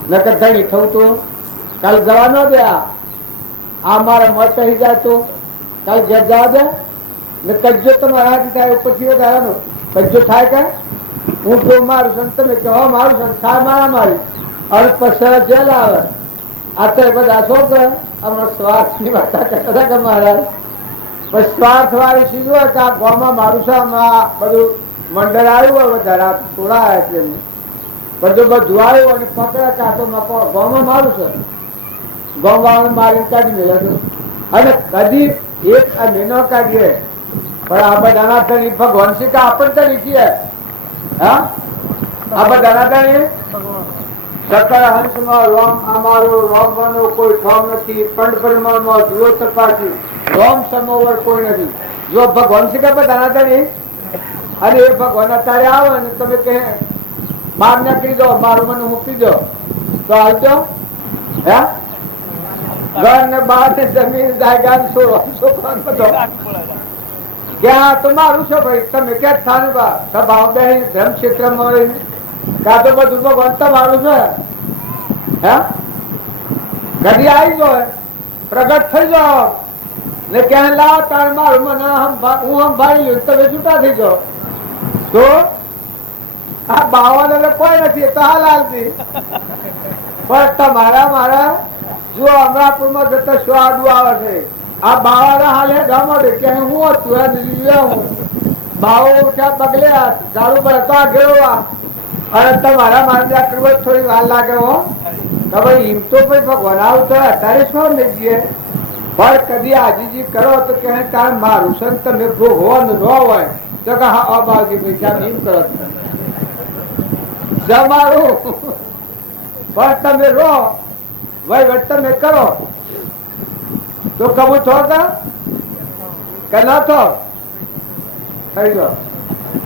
નકર ધણી થવું તો કાલે જવા ન દે. આ મારા મત કહી જાય તો કાલે ઘેર જવા દે ને કજ્જો તમારા થાય પછી વધારાનો કજ્જો થાય કે હું જો મારું સંત તમે કહો મારું સંત થાય મારા મારી અને પછી જેલ આવે. આ તો બધા શું કરે અમારા સ્વાર્થની વાર્તા કરતા કે મહારાજ પણ સ્વાર્થ વાળી ચીજ હોય કે આ ગામમાં મારું છે બધું મંડળ આવ્યું હોય વધારે થોડા આવ્યા છે બધું બધું આવ્યું અને પકડે કાં તો ગામમાં મારું છે ગામ વાળાને મારી કાઢી મેળે છે. અને કદી એક આ મહિનો કાઢીએ પણ આ બધાના ધણી ભગવાન શીખા આપણને ધણી છીએ. હા આ બધાના ધણી સકળ હંસમાં રોમ અમારો રોમવાનો કોઈ ઠોમ નથી. પંડ પરમાણમાં જુઓ તપાસી રોમ સમોવર કોઈ નથી. જો ભગવાન શીખા બધાના ધણી અને એ ભગવાન અત્યારે આવે ને તમે કહે માર નાખી દો મારું મને મૂકી દો તો આવજો. હે ઘર ને બાર ને જમીન જાયગા છોકરા બધો ક્યાં તો મારું છે ભાઈ તમે ક્યાં થાનું બા સભાવ બે ધર્મ ક્ષેત્રમાં રહીને ક્યાં તો બધું ભગવાન તમારું છે. હે ઘડી આવી જાય પ્રગટ થઈ જાઓ ને ક્યાં લાવ તાર મારું મને હું સંભાળી લ્યું તમે છૂટા થઈ જાઓ. તો આ બાવાને કોઈ નથી તો હાલ હાલતી પણ તમારા મારા જો અમરાપુરમાં જતા શું આડું આવે છે. આ બાવાના હાલે ગામડે કે હું હતું બાવો ઉઠ્યા બગલ્યા ઝાડુ પર હતા ગેળવા અને તમારા મારી આટલું થોડી વાર લાગે હો તો ભાઈ એમ તો ભાઈ ભગવાન આવું તો અત્યારે શું લઈ જઈએ. પણ કદી આજીજી કરો તો કે તાર મારું સંત તમે હોવાનું ન હોય તો કે હા અબાવજી પૈસા એમ કરો જમારું પણ તમે રો વહીવટ તમે કરો તો કબૂલ થો કે ના થો થઈ ગયો.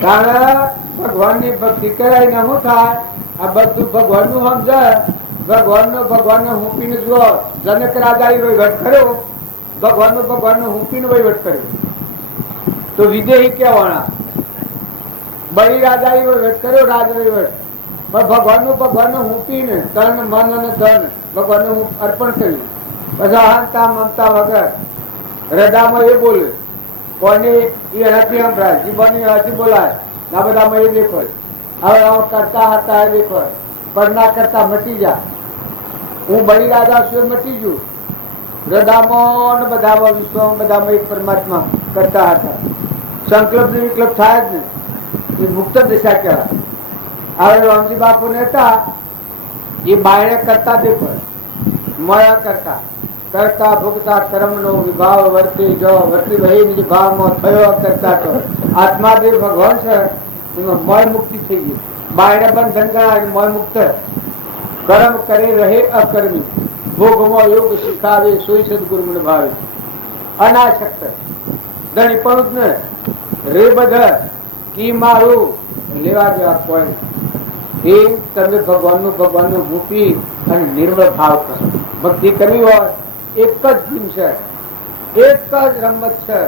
કારણ ભગવાનની ભક્તિ કરાઈને શું થાય? આ બધું ભગવાનનું સમજાય. ભગવાનને હુંપીને જુઓ. જનક રાજાએ વહીવટ કર્યો, ભગવાનને હુંપીને વહીવટ કર્યો તો વિદેહી કહેવાના. બળી રાજાએ વહીવટ કર્યો, રાજ વહીવટ, પણ ભગવાનને હુંપીને તન મન અને ધન ભગવાનને હું અર્પણ કર્યું. પછી અહંતા મમતા વગર હૃદયમાં એ બોલે કોની એનાથી સંભળાય, જીવનની એનાથી બોલાય ના બધામાં એ દેખાય. હવે કરતા હતા એ દેખાય, પણ ના કરતા મટી જા. હું બળી રાજા છું મટી ગયું. હૃદયમાં બધામાં વિશ્વમાં બધામાં એક પરમાત્મા કરતા હતા. સંકલ્પ ને વિકલ્પ થાય જ નહીં, એ મુક્ત દિશા કહેવાય. હવે રામજી બાપુ ને હતા એ બાયણે કરતા દેખાય, મળ્યા કરતા કરતા ભોગતા કર્મનો વિભાવ વર્તી જો વર્તી વહી નિજ ભાવમાં થયો કરતા તો આત્માદેવ ભગવાન છે એમાં મળ મુક્તિ થઈ ગઈ. બાયણે બંધન ગણાય, મળ મુક્ત. કર્મ કરી રહે અકર્મી, ભોગમાં યોગ શીખાવે સોય સદગુરુ ભાવે. અનાશક્ત ધણી પણ જ ને રે બધા કી મારું લેવા દેવા કોઈ એ તમે ભગવાનનું મૂકી અને નિર્મળ ભાવ કરો. ભક્તિ કરવી હોય એક જ ગેમ છે, એક જ રમત છે.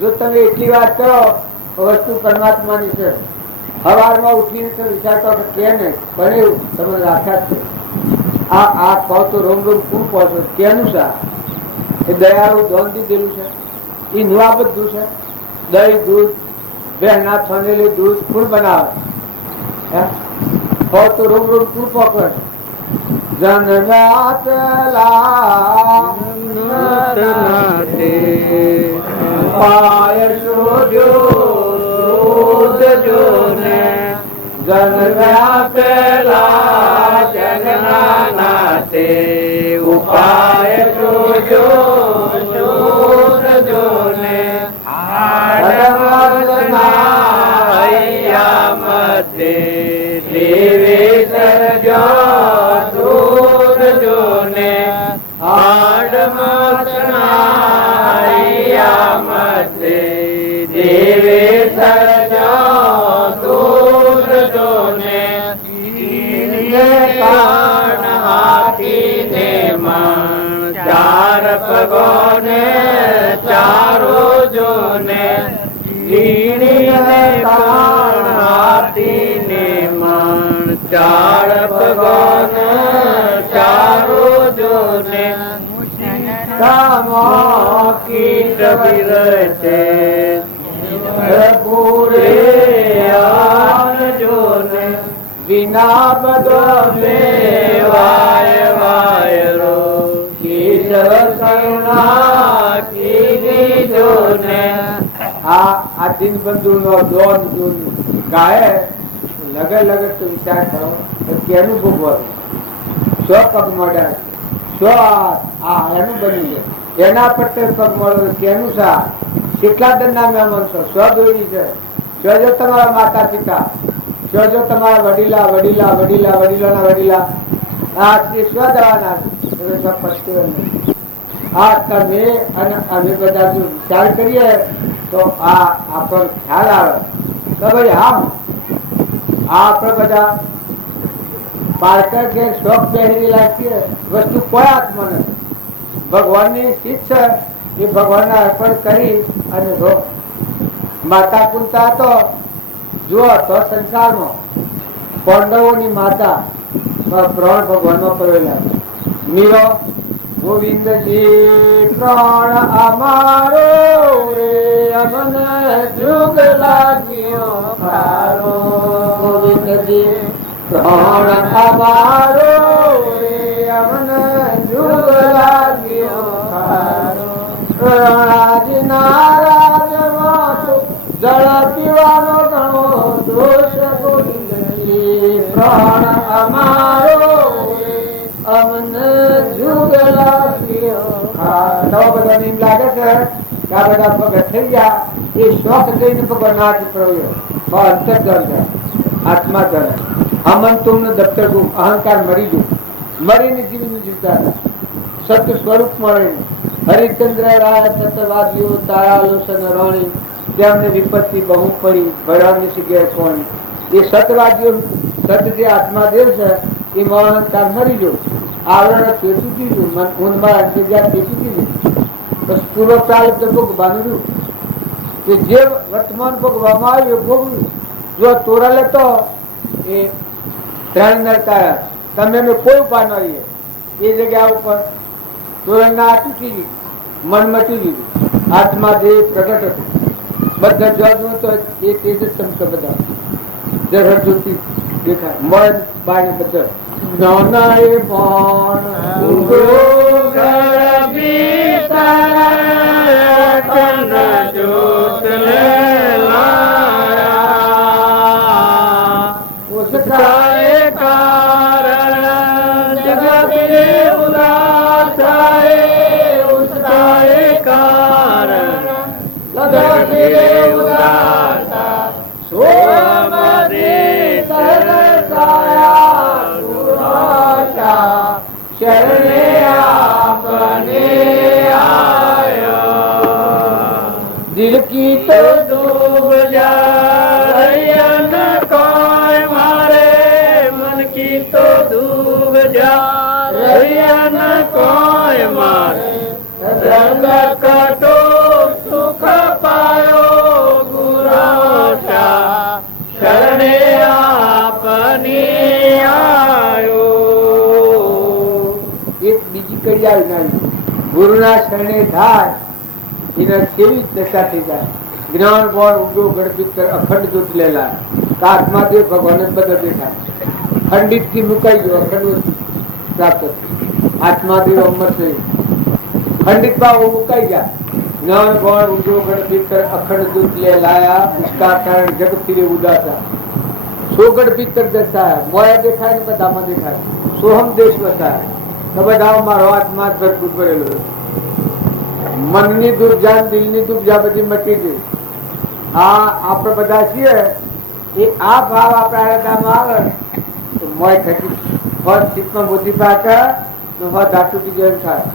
જો તમે એટલી વાત કરો વસ્તુ પરમાત્માની છે. સવારમાં ઉઠીને તો વિચારતો કે ને બન્યું તમે રાખ્યા છે. આ કહો તો રોમ રોમ કોણ પહોંચો કેનું છે? એ દયાળુ ધોન દીધેલું છે, એ નુવા બધું છે. દહીં દૂધ બહેના છનેલી દૂધ કોણ બનાવે? કહો તો રોમ રોમ કોણ પકડ? જન્મ્યા પેલા પાય શોધ્યો ને જન્મ્યા પેલા જગના નાતે ઉપાય શોધ્યો ને મધ્ય દેવે સર્જો ને આડમતનાયા મધ્ય દેવે સર્જો ને કાન હાથીને મણ ચાર પગોને ચારો જોને કાન હાથીને મણ ચાર પગોને ચારો જોને કામો કીટ વિરચે પૂરે જોને વિના બદો વાય વાયરો કેશવ કરુણા કીધી જોને. આ દિનબંધુ નો દોન દૂન ગાય લગે લગે તો વિચાર કરો કેનું ભોગવવાનું? સો પગ મળ્યા, સો આ એનું બની છે, એના પર પગ મળે કેનું સા? કેટલા દંડના મહેમાન છો? સો દોરી છે. જો તમારા માતા પિતા, જો તમારા વડીલા વડીલા વડીલા વડીલાના વડીલા આ સ્વ દવાના આ તમે અને અમે બધા જો વિચાર કરીએ તો આ આપણને ખ્યાલ આવે તો ભાઈ હા આપણે બધા બાળકા કે શોખ પહેરેલા છીએ વસ્તુ કોઈ હાથમાં નથી. ભગવાનની શીખ છે એ ભગવાનને અર્પણ કરી અને માતા કુંતા તો જુઓ તો સંસારમાં પાંડવોની માતા પ્રાણ ભગવાનમાં પવેલા. મીરો ગોવિંદજી પ્રાણ અમારો રે અમને જુગ લાગ્યો ખારો. ગોવિંદજી પ્રાણ અમારો રે અમને જુગ લાગ્યો ખારો. પ્રણાજી નારાજ જળ પીવાનો ઘણો દોષ. ગોવિંદજી પ્રાણ અમારો અમને જુગ લાગ્યો ખારો. બધા એમ લાગે છે કે આ બધા ભગત થઈ ગયા એ શોખ જઈને ભગવાન હાથ પ્રવ્યો અંતર્જન છે, આત્મા જન. અમન તુમ દફતર ગુમ, અહંકાર મરી ગયું, મરીને જીવન જીવતા હતા. સત સ્વરૂપ મળે. હરિચંદ્ર રાય સતવાદીઓ તારાલોસન રણી, તેમને વિપત્તિ બહુ પડી, ભરાની સિગેર કોણી. એ સતવાદીઓ સત જે આત્માદેવ છે એ મોહન તાર મરી ગયો, આવરણ પેટી દીધું, મન ઊંધમાં જગ્યા પેટી દીધી. બસ પૂર્વ કાલ ભોગવાનું રહ્યું કે જે વર્તમાન ભોગવામાં આવ્યું એ ભોગવ્યું. જો તોરા લેતો એ ત્રણ નરકાયા, તમે મેં કોઈ ઉપાય ન રહીએ એ જગ્યા ઉપર તોરણના તૂટી ગયું, મન મટી ગયું, આત્મા દેહ પ્રગટ હતું. બધા જવાબ તો એ તેજ ચમકે, બધા જર જ્યોતિ દેખાય, મન બાય બધા જ્ઞાના એ दिल की तो डूब जाए कोई मारे, मन की तो डूब जाए कोई मारे, रंग कटो सुख पायो गुरु शरणे आपनी आयो. एक बीजी कड़ी આવી ગુરુના શરણે થાય એને કેવી દશા થઈ જાય. જ્ઞાન બોળ ઉગો ગણપિત અખંડ દૂત લેલા આત્માદેવ ભગવાન બધા દેખાય. ખંડિત થી મુકાઈ ગયો, અખંડ પ્રાપ્ત આત્માદેવ અમર થઈ. ખંડિત ભાવ મુકાઈ ગયા. જ્ઞાન બોળ ઉગો ગણપિત અખંડ દૂત લે લાયા, उसका कारण जग फिरे उदासा. સોગડ પિત્તર દશાયા, મોયા દેખાય ને બધામાં દેખાય. સોહમ દેશ વસાય, તો બધા મારો આત્મા ભરપૂર કરેલો. મનની દુર્જાન, દિલની દુર્જા બધી મટી ગઈ. આ આપણે બધા છીએ એ આ ભાવ આપણા હૃદયમાં આવે તો મોય થકી ફળ ચિત્તમાં બુદ્ધિ પાકે તો ધાતુથી જેમ થાય.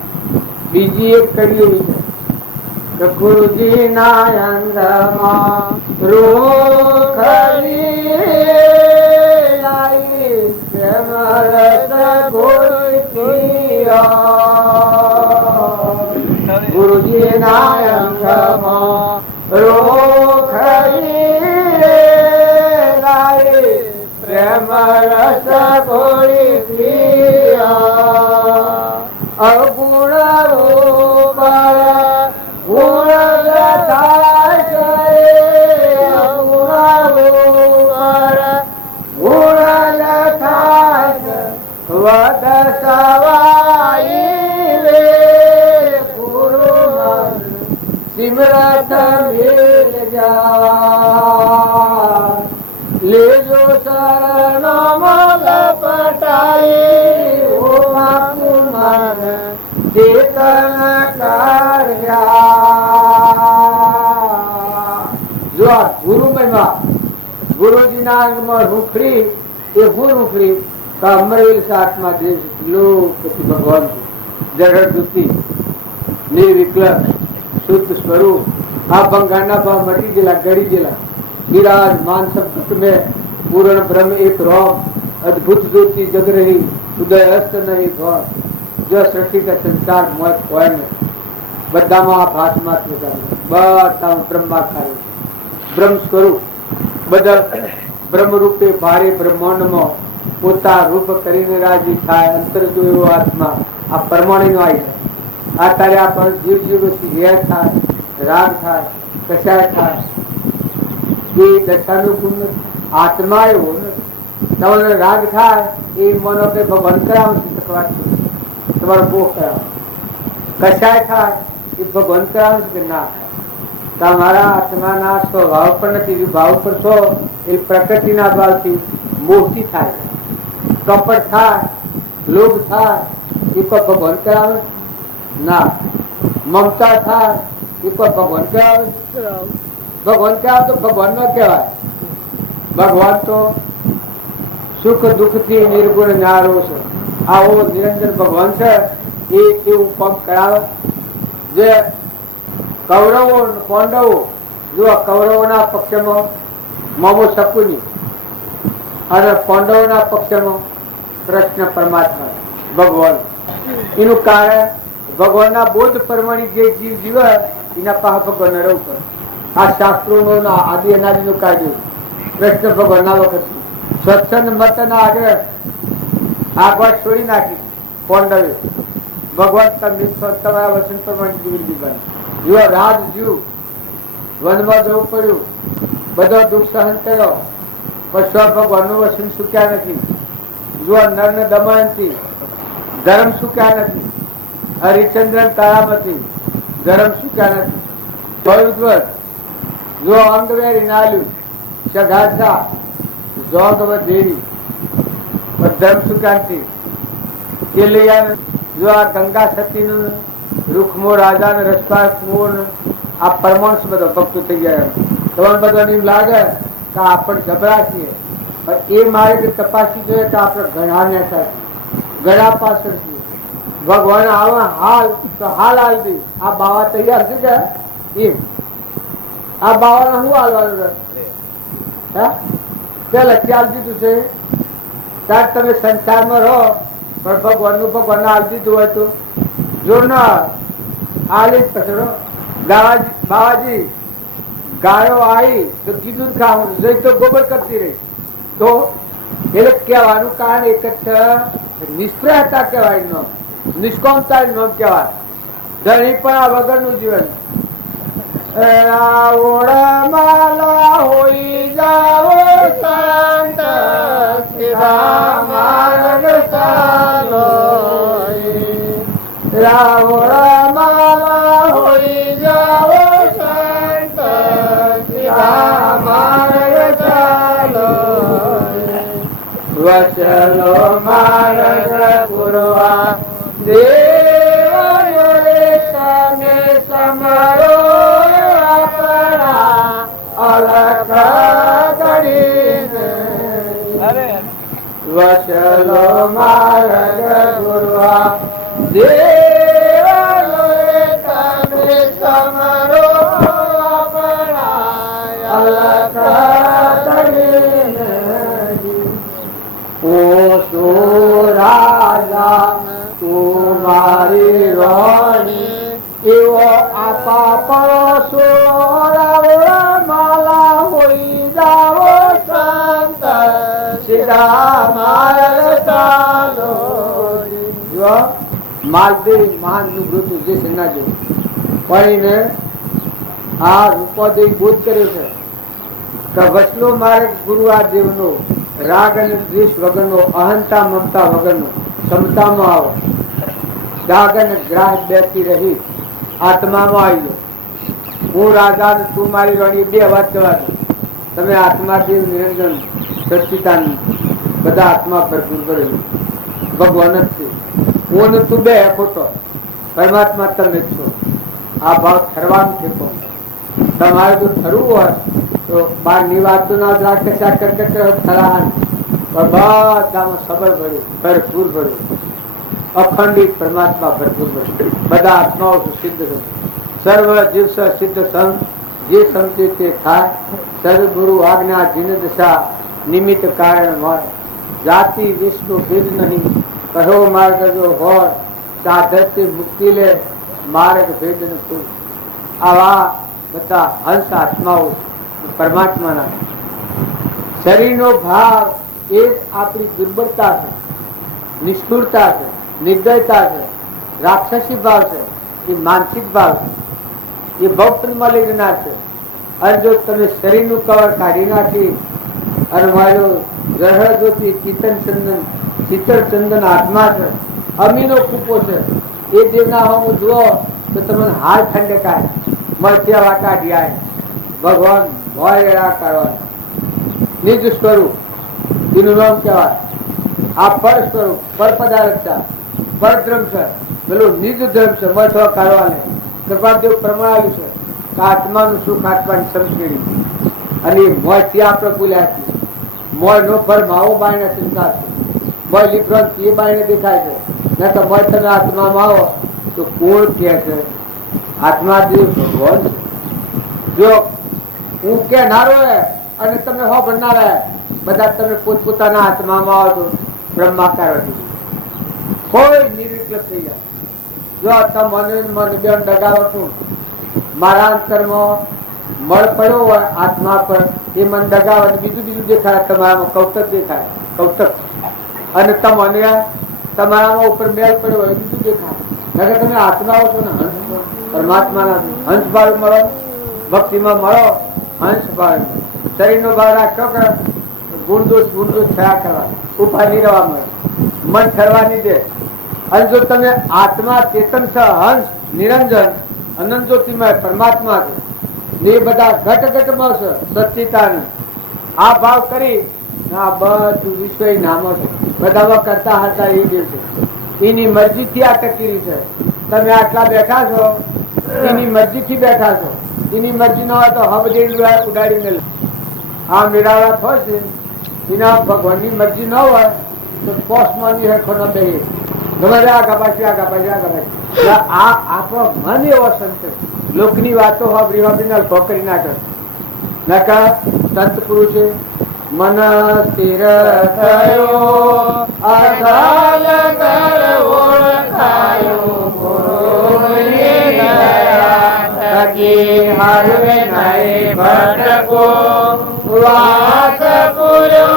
બીજી એક કરી એવી છે કે ગુરુજીના અંગમાં રોખલી આવી પ્રેમ રસ ગોળીઓ. ગુરુજીના અંગમાં રોખલી આવી પ્રેમ રસ ગોળીઓ. અગુણ રૂપ ગુણ લથાય, અગુણ રૂપ ગુણ લથાય, વદ સવાઈ રે ગુરુ સિમરત મેલ જા. લેજો શરણ મગ પટાઈ ઓ બાપુ મન ચેતન કર્યા. જો આ ગુરુ મહિમા ગુરુજીના અંગમાં રૂખડી એ હું રૂખડી અમરેલ આત્મા દેવ લોક ભગવાન જગત દુતી નિર્વિકલ્પ શુદ્ધ સ્વરૂપ. આ ભંગારના ભાવ મટી ગયેલા, ગળી ગયેલા. विराजमान सब में पूर्ण ब्रह्म एक रोम, अद्भुत ज्योति जग रही, उदय अस्त नहीं भव. जो सृष्टि का संसार मत होय ने बधाમાં આ ભાસ માત્ર બધા બ્રહ્માકાર બ્રહ્મ સ્વરૂપ બધા બ્રહ્મ રૂપે ભારે બ્રહ્માંડમાં પોતા રૂપ કરીને રાજી થાય. અંતર જો એવો આત્મા આ પરમાણુનો આવી જાય. આ તારે આ પણ જીવ જીવ રિયા થાય, રાગ થાય, કશાય થાય. એ દશાનું ગુણ આત્મા એવો તમારો રાગ થાય એ મનો કે ભગવાન કરાવશે, તમારો ભોગ કરાવે. કશાય થાય એ ભગવાન કરાવશે કે ના તમારા આત્માના સ્વભાવ પર નથી, ભાવ પર છો એ પ્રકૃતિના ભાવથી મોહથી થાય. કપટ થાય, લોભ થાય એ કોઈ ભગવાન કરાવે ના. મમતા થાય એ કોઈ ભગવાન કરાવે. ભગવાન કહેવાય તો ભગવાન ન કહેવાય. ભગવાન તો સુખ દુઃખ થી નિર્ગુણ ન્યારો છે. આવો નિરંજન ભગવાન છે એ ઉપમ કરાવે. જે કૌરવો પાંડવો, જો કૌરવોના પક્ષમાં મોમો શકુની અને પાંડવોના પક્ષમાં કૃષ્ણ પરમાત્મા ભગવાન. એનું કારણ ભગવાનના બોધ પરમાણી જે જીવ જીવે એના પાસે ભગવાન રહેવું પડે. આ શાસ્ત્રોનો આદિ અનાદિનું કાઢ્યું કૃષ્ણ ભગવાનના વખત સ્વચ્છંદ મતના આગળ છોડી નાખી પાંડવે. ભગવાન તમારા વચન પ્રમાણે જીવી બને. જો રાજ જીવ વનમાં જવું પડ્યું, બધો દુઃખ સહન કર્યો, પણ ભગવાનનું વચન ચૂક્યા નથી. જો નર દમયંતી ધર્મ ચૂક્યા નથી. હરિચંદ્ર તારામતી ધર્મ ચૂક્યા નથી. બળુદ્વત જો અંગવેરી નાલ્યું સઘાસા જોગવ દેવી ધર્મ ચૂક્યા નથી. જો આ ગંગા સતીનું રૂખમો રાજા ને રસપાલ આ પરમાણસ બધો ભક્તો થઈ ગયા. તમને બધા એમ લાગે કે આપણે જબરા છીએ, પણ એ મારે તપાસી જોઈએ કે આપણે ઘણા નેતા ઘણા પાછળ છીએ. ભગવાન આવા હાલ તો હાલ હાલ દે. આ બાવા તૈયાર છે કે એમ આ બાવાને શું હાલવાનું પેલા ચાલ દીધું છે. ત્યારે તમે સંસારમાં રહો પણ ભગવાનનું ભગવાન હાલ દીધું હોય તો જો ના હાલી જ પછડો. બાવાજી ગાયો આવી તો કીધું ખાવાનું જઈ તો ગોબર કરતી રહી. તો એટલે કહેવાનું કારણ એક જ છે, નિષ્પ્રયતા કહેવાય નામ, નિષ્કામતા નામ કહેવાય. ધણી પણ આ વગરનું જીવન. માલા હોઈ જાઓ શાંત સીધા માર્ગ ચાલો. માલા હોઈ જાઓ શાંત સીધા માર્ગ ચાલો. વચલો માર્ગ પૂરવા દેવ તમે સમરો અલખ કરીને. વચલો માર્ગ પૂરવા દેવ તમે સમરો અલખ કરીને. ઓ સો રાજા તું મારી રાણી એવો આપા પડોશો માલા હોઈ જાઓ શાંત સીધા માર્ગ ચાલો. માલદેવી માન નું મૃત્યુ જે સેના જો પણ આ રૂપાદેવી બોધ કર્યો છે કે વચલો માર્ગ ગુરુ આ દેવનો રાગ અને દ્વેષ વગરનો, અહંતા મમતા વગરનો, ક્ષમતામાં આવો. દાગ અને ગ્રાહ બેસી રહી આત્મામાં આવી જાઓ. હું રાજા ને તું મારી રાણી બે વાત જવા દો. તમે આત્મા દેવ નિરંજન સચ્ચિદાનંદ બધા આત્મા ભરપૂર ભરેલું ભગવાન જ છે. હું ને તું બે ખોટો, પરમાત્મા તમે જ છો. આ ભાવ ઠરવાનું છે. તમારે જો ઠરવું હોય તો બહારની વાતો ના રાખે ઠરા બધામાં સબર ભર્યું, ભરપૂર ભર્યું, અખંડિત પરમાત્મા ભરપૂર ભર્યું. બધા આત્માઓ સિદ્ધ છે. સર્વ જીવ સિદ્ધ સંત જે સમજે તે થાય. સદગુરુ આજ્ઞા જીન દશા નિમિત્ત કારણ હોય. જાતિ વિષ્ણુ ભેદ નહીં કહો માર્ગ જો હોય. સાધરથી મુક્તિ લે માર્ગ ભેદ નથી. આવા બધા હંસ આત્માઓ પરમાત્માના. શરીરનો ભાવ એ આપણી દુર્બળતા છે, નિષ્ઠુરતા છે, નિર્દયતા છે, રાક્ષસી ભાવ છે, એ માનસિક ભાવ છે, એ ભક્તમાં લઈ જનાર છે. અને જો તમે શરીરનું કવર કાઢી નાખી અને મારો ગ્રહ જ્યોતિ શીતળ ચંદન આત્મા છે, અમીનો કૂપો છે, એ દેવના હું જુઓ તો તમને હાલ ઠંડકાય મળતી વાટા ગયા. ભગવાન ભય કરવાના નિજ સ્વરૂપ એનું નામ કહેવાય. આ પર સ્વરૂપ પર પદાર્થ છે, પરધર્મ છે, પેલું નિજ ધર્મ છે. મથવા કાઢવાને કૃપાદેવ પ્રમાણ છે કે આત્માનું સુખ આત્માની સમજણી અને મોયથી આપણે ભૂલ્યા છીએ. મોય નો ફર માવો બાયને ચિંતા છે, મોય લીફ્રન્ટ એ બાયને દેખાય છે. ના તો તમે આત્મામાં આવો તો કોણ કે છે આત્મા દેવ ભગવાન છે. જો હું કે નારો અને તમે હો ભણનાર બધા તમે પોતપોતાના આત્મામાં આવો તો બ્રહ્માકાર કોઈ નિર્વિકલ્પ થઈ જાય. જો તમે મને બેન ડગાવો છું, મારા અંતરમાં મળ પડ્યો હોય આત્મા પર, એ મન ડગાવે બીજું દેખાય, તમારામાં કૌતક દેખાય, કૌતક. અને તમને તમારામાં ઉપર મેળ પડ્યો હોય બીજું દેખાય. તમે આત્માઓ છો ને, હંસ પરમાત્માના હંસ ભાવ મળો, ભક્તિમાં મળો હંસ ભાવ. શરીર નો ભાવ રાખ્યો કે ગુણદોષ થયા કરવા, ઉભા નહીં રહેવા મળે, મન ઠરવા નહીં દે. અને જો તમે આત્મા ચેતન છે, હંસ નિરંજન અનંત જ્યોતિમય પરમાત્મા છે, એ બધા ઘટ છે સચ્ચિતાનંદ, આ ભાવ કરી આ બધું વિશ્વ નામો છે, બધામાં કરતા હતા એ દિવસે એની મરજી થી આ ટકી છે. તમે આટલા બેઠા છો એની મરજી થી બેઠા છો, એની મરજી ન હોય તો હબડી ઉડાડીને આ મેળાવા થશે. એના ભગવાનની મરજી ન હોય તો પોસ્ટમાં હેઠો ન બેહીએ, ગમે આગા પાછી આ આપણો મન એવો સંત લોકની વાતો હોબરી ભોકરી નાખે. નકા સંત પુરુષે મન સ્થિર થયો અઢાલ કર ઓળખાયો હરવે નહીં ભટકો વાત પૂરો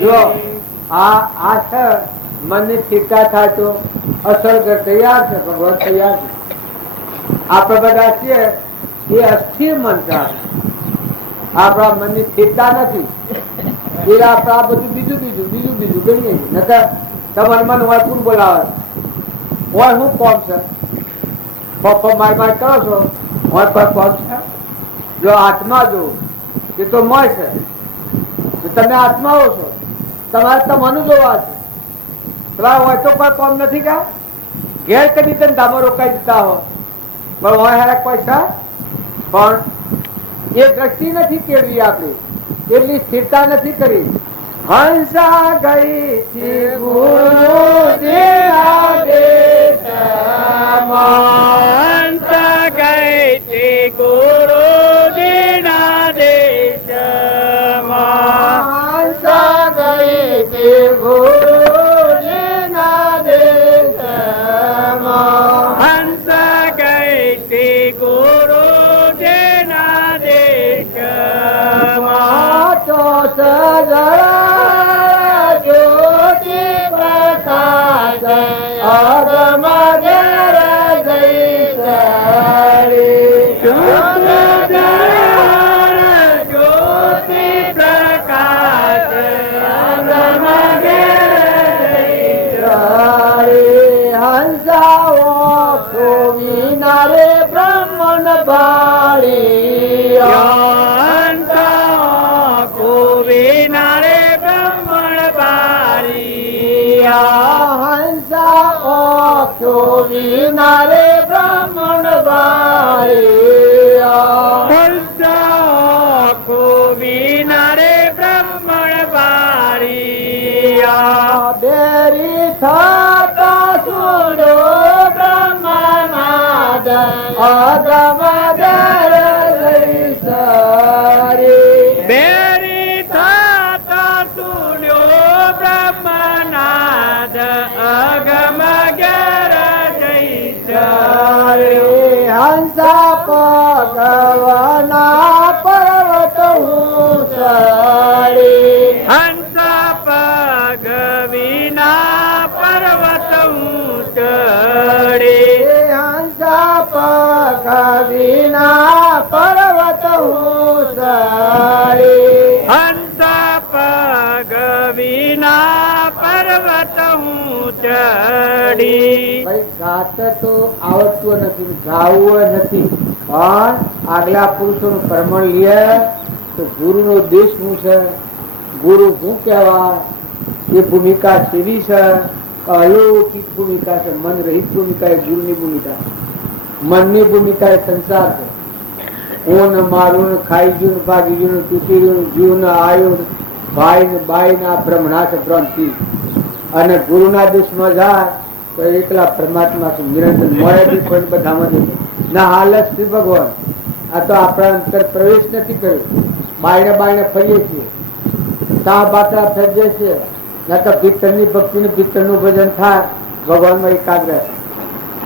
જો આ છે મનની ઠીકા થાય તો અસલ તૈયાર છે, ભગવાન તૈયાર છે. આપણે બધા છીએ એ અસ્થિર મન છે, આપણા મનની સ્થિરતા નથી. એ આપણે આ બધું બીજું કહીએ. નકર તમારે મન હોય કોણ બોલાવે હોય શું કોમ છે, પપ્પા માર કરો છો હોય પર કોમ છે. જો આત્મા જો એ તો મય છે, તમે આત્માઓ છો, તમારે તમને જોવા છે. તમારે હોય તો કોઈ કોમ નથી કા ઘેર કરી તમે ધામો રોકાઈ દીધા હો, પણ હોય હેરાક પૈસા પણ એ દ્રષ્ટિ નથી કેળવી, આપણી એટલી સ્થિરતા નથી કરી. હંસા ગઈ ગુરુ બ્રહ્મણ બાળી હંસા ઓખો વિનારે બ્રહ્મણ બાળી ઓખો વિનારે બ્રહ્મણ બાળી બેરી થતા સુડો બ્રહ્મનાદ અગમ બેરી થતા સુડ્યો બ્રહ્મનાદ અગમ ગેર હંસા પગવના પર્વત હું સડી હંસા પગ વિના પર્વત હું ચડી હંસા પગ વિના પર્વત હું ચડી હંસા પગ વિના પર્વત હું ચડી. ગાત તો આવડતું નથી, ગાવું નથી, પણ આગલા પુરુષો નું પ્રમાણ લે તો ગુરુ નો દેશ શું છે, ગુરુ શું કહેવાય, એ ભૂમિકા કેવી છે, અલૌકિક ભૂમિકા છે. મન રહિત ભૂમિકા એ ગુરુની ભૂમિકા, મનની ભૂમિકા એ સંસાર છે. હું ને મારું ને ખાઈ ગયું ને ભાગી ગયું ને તૂટી ગયું ને જીવ ને આવ્યું ભાઈ ને બાઈ ના બ્રહ્મણા છે ભ્રાંતિ અને ગુરુના દેશમાં જાય તો એકલા પરમાત્મા છે નિરંતર મળે બી પણ બધામાં ના હાલત શ્રી ભગવાન આ તો આપણા અંતર પ્રવેશ નથી કર્યો બાયણે બાયણે ફરીએ છીએ તા બાટલા ફેરજે છે ના તો ભીતરની ભક્તિ ને ભીતરનું ભજન થાય ભગવાનમાં એકાગ્ર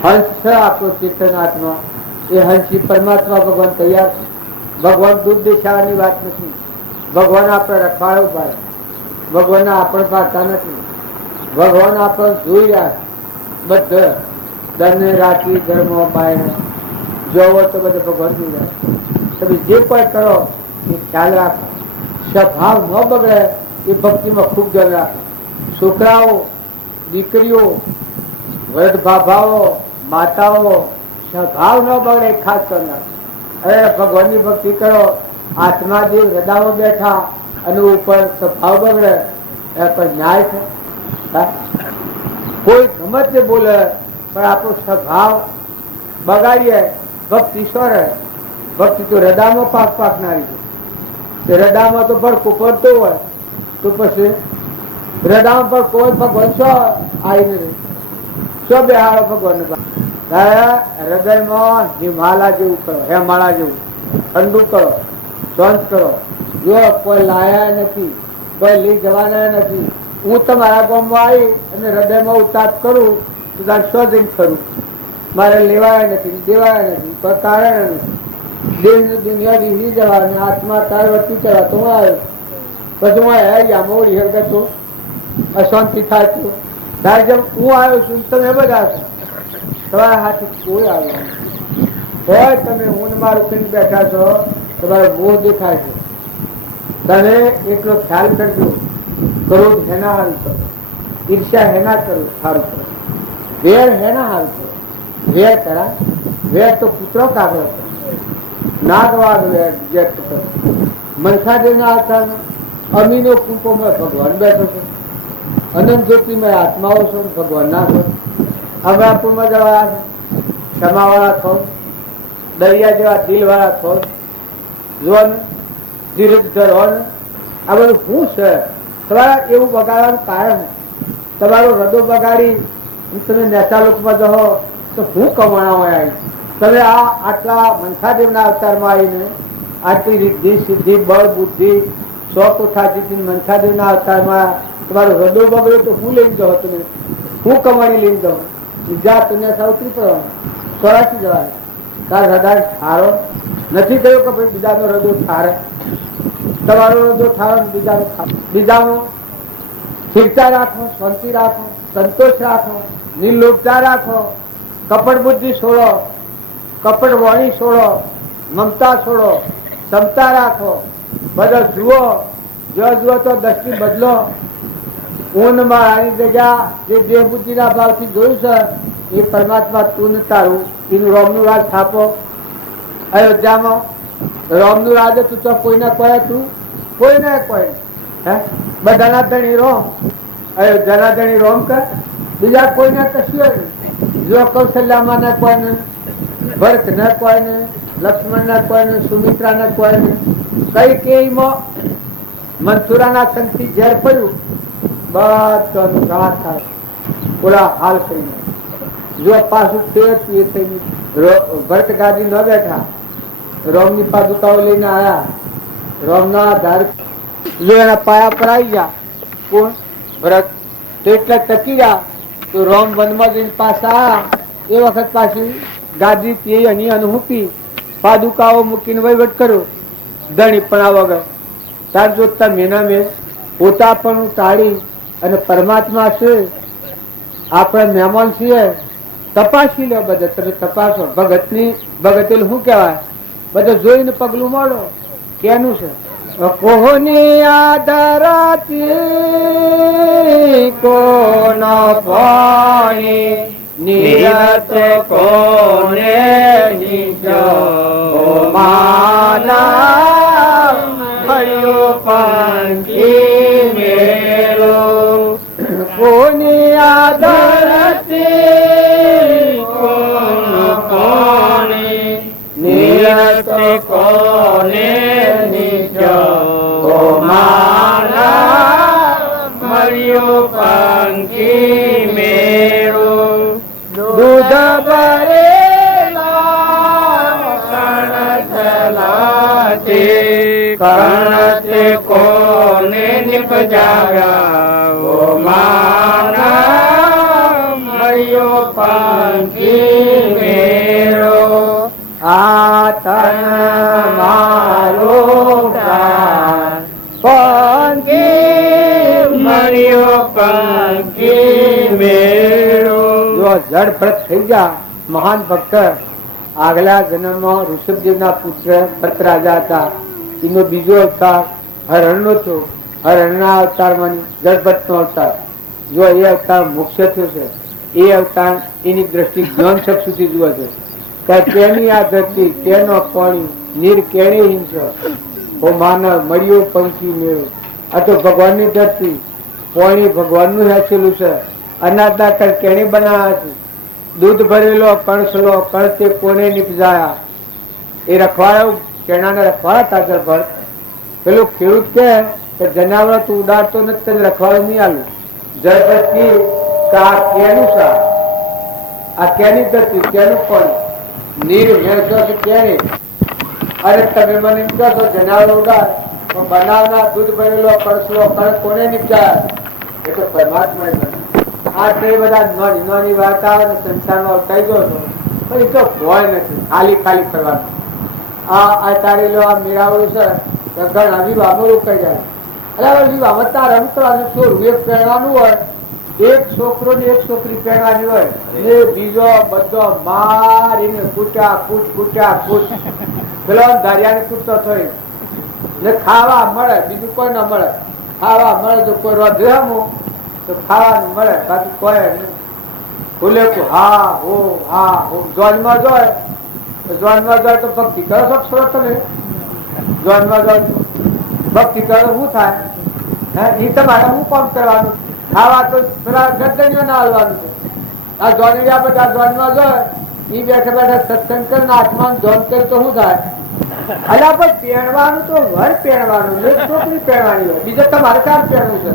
હંસ છે આપણો ચેતન આત્મા એ હંસી પરમાત્મા ભગવાન તૈયાર છે ભગવાન દૂધ દેખાવાની વાત નથી ભગવાન આપણે રખવાડો પાડે ભગવાન આપણે પાડતા નથી ભગવાન આપણે જોઈ રહ્યા બધે ધન રાત્રિ ધર્મ બાયણે જોવો તો બધે ભગવાન જોઈ રહ્યા તમે જે કોઈ કરો એ ખ્યાલ રાખો સ્વભાવ ન બગડે એ ભક્તિમાં ખૂબ ધ્યાન રાખો છોકરાઓ દીકરીઓ વૃદ્ધ ભાભાઓ માતાઓ સ્વભાવ ન બગડે ખાસ કરનાર અરે ભગવાનની ભક્તિ કરો આત્મા જે હૃદયમાં બેઠા અને ઉપર સ્વભાવ બગડે એ પણ ન્યાય છે કોઈ ગમે તે બોલે પણ આપણો સ્વભાવ બગાડીએ ભક્તિ સ્વરે ભક્તિ તો હૃદયમાં પાક પાકનારી છે હૃદયમાં તો ભડકો પડતો હોય તો પછી હૃદયમાં પર કોઈ ભગવાન શો આવી નથી શો બેહાડો ભગવાન હૃદયમાં હિમાલય જેવું કરો હેમાળા જેવું ઠંડુ કરો શાંત કરો જો કોઈ લાયા નથી કોઈ લઈ જવાના નથી હું તમારા ગામમાં આવી અને હૃદયમાં ઉતાપ કરું તો તારે શોધીને ખરું મારે લેવાયા નથી દેવાયા નથી કોઈ કારણ નથી દેહ દુનિયા રીવી જવા અને આત્મા તારે વચ્ચે ચડવા તો હું આવ્યો પછી હું આવ્યા મોડી હરકતો અશાંતિ થાય તો તારે જેમ હું આવ્યો છું તમે બધા છો તમારા હાથે કોઈ આવ્યો હોય તમે હું મારું કઈ બેઠા છો તમારો મોહ દેખાય છે તમે એટલો ખ્યાલ કરજો ક્રોધ હેના હાલ કરો ઈર્ષ્યા હેના કરો સારું કરો વેર હેના હાલ કરો વેર કરા વેર તો પુત્રો કાગળ કરો નાગવાદ વેર વ્યક્ત કરો મનસાદેવના આચારમાં અમીનો કુંપોમાં ભગવાન બેઠો છે અનંત જ્યોતિમય આત્માઓ છો ભગવાન ના છો અમરાપુરમાં જવા ક્ષમાવાળા છો દરિયા જેવા દિલ વાળા છો જો ને ધીરજ ધરો ને આ બધું શું છે તમારા એવું બગાડવાનું કારણ તમારો હૃદય બગાડી તમે નેતા લોકમાં જહો તો શું કમાણા હોય તમે આ આટલા મનખાદેવના અવતારમાં આવીને આટલી રિદ્ધિ સિદ્ધિ બળ બુદ્ધિ સો કોઠાથી મનખાદેવના અવતારમાં તમારું હૃદય બગડે તો હું લઈને જાઓ તમે હું કમાણી લઈને જાઉં બીજા તમને ઉતરી પડવાનું સ્વરાથી જવાનું તાર હૃદય ઠારો નથી કહ્યું કે ભાઈ બીજાનો હૃદય ઠારે તમારો હૃદય ઠારો બીજાનું સ્થિરતા રાખો શાંતિ રાખો સંતોષ રાખો નિર્લોભતા રાખો કપટ બુદ્ધિ છોડો કપટ વાણી છોડો મમતા છોડો ક્ષમતા રાખો બધા જુઓ જો જુઓ તો દ્રષ્ટિ બદલો ઊનમાં આની જગ્યા જે દેહ બુદ્ધિના ભાવથી જોયું છે એ પરમાત્મા તું ને તારું એનું રોમનું રાજ સ્થાપો અયોધ્યામાં રોમનું રાજ તું તો કોઈને કોઈ તું કોઈને કોઈ હે બધાના ધણી રોમ અયોધ્યાના ધણી રોમ કર બીજા કોઈને કશું જો કૌશલ્યામાં ના કોઈને ભરત ના કોઈને લક્ષ્મણ ના કોઈને સુમિત્રા ના કોઈને કઈ કેમાં મનસુરાના સંગથી ઝેર પડ્યું બધાનું ઘાત થાય પૂરા હાલ કરીને જો પાછું ભરત ગાદી ન બેઠા રોમની પાદુકાઓ લઈને આવ્યા રોમના આધાર જો એના પાયા પર આવી ગયા કોણ ભરત તો એટલે ટકી ગયા તો રોમ વનમાં જઈને પાછા એ વખત પાછી ગાદી તે એની અનુભૂતિ પાદુકાઓ મૂકીને વહીવટ કર્યો ધણી પણ આ વગર તાર જોતા મેના મેં પોતા પણ ટાળી અને પરમાત્મા છે આપણે મહેમાન છીએ તપાસી લો બધા તમે તપાસો ભગતની ભગતેલ શું કહેવાય બધા જોઈને પગલું મળો કેનું છે કોની આદરાતી કોનો પાણી નિરત કોને નીચો માના હરિયો પંખી મેળો કોની આદરતી કોનો પાણી નિરત કોને કર્ણ તે કોને નિપજાવ્યા ઓ માના મળ્યો પંખી મેળો આ તન મારો પ્રાણ પંખી મળ્યો પંખી મેળો. જો જડભરત થઈ ગયા મહાન ભક્ત આગલા જન્મમાં ઋષભદેવના પુત્ર ભરતરાજા હતા. એનો બીજો અવતાર હરણનો હતો. હરણના અવતારમાં જડભરતનો અવતાર. જો એ અવતાર મોક્ષ થયો છે. એ અવતાર એની દ્રષ્ટિ જ્ઞાન ચક્ષુથી જુએ છે કે તેની આ ધરતી તેનો પાણી નીર કેણે હિંસો ઓ માનવ મળ્યો પંખી મેળો. આ તો ભગવાનની ધરતી પાણી ભગવાનનું હેચેલું છે. અનાજના કણ કેણે બનાવ્યા છે. દૂધ ભરેલો કણસલો કણ તે કોને નિપજાયા. એ રખવાડા કેણાને રખવાડા તાજર ભર પેલું ખેડૂત કે જનાવર તું ઉડાડતો નથી તેને રખવાડો નહીં આલું. જળપતિ આ કેનું સા આ કેની ધરતી કેનું પાણી નીર ભેંસો છે કેને. અરે તમે મને એમ કહો છો જનાવર ઉડાડ પણ બનાવના દૂધ ભરેલો કણસલો કણ કોને નિપજાયા. એ તો પરમાત્મા આ તે બધા નાની વાત આવે ને સંસારમાં અવતાઈ ગયો હતો પણ એ તો ભોય નથી. ખાલી ખાલી કરવાનું. આ તારેલો આ મેળાવડું છે ઘણા વિવાહમાં રોકાઈ જાય. એટલે વિવાહમાં તારે એમ કરવાનું છોડવું એક પહેરવાનું હોય એક છોકરો ને એક છોકરી પહેરવાની હોય ને બીજો બધો મારીને કૂટ્યા કૂટ પેલો ધારિયાને કૂટતો થઈ ને ખાવા મળે બીજું કોઈ ના મળે. ખાવા મળે તો કોઈ રોધ્યામું તો ખાવાનું મળે બાકી કોઈ નહીં. ભૂલે તો હા હો જોનમાં જોય તો ભક્તિ કરો શકશો તમે. જોનમાં જોય ભક્તિ કરો શું થાય એ તમારે શું કામ કરવાનું. ખાવા તો પેલા ગરદનીઓ ના હાલવાનું છે. આ જોનિયા બધા જોનમાં જોય એ બેઠા બેઠા સત્સંગ કરીને આત્મા જોન કરે તો શું થાય. અલા પણ પહેરવાનું તો વર પહેરવાનું એક છોકરી પહેરવાની હોય બીજે તમારે કામ પહેરવું છે.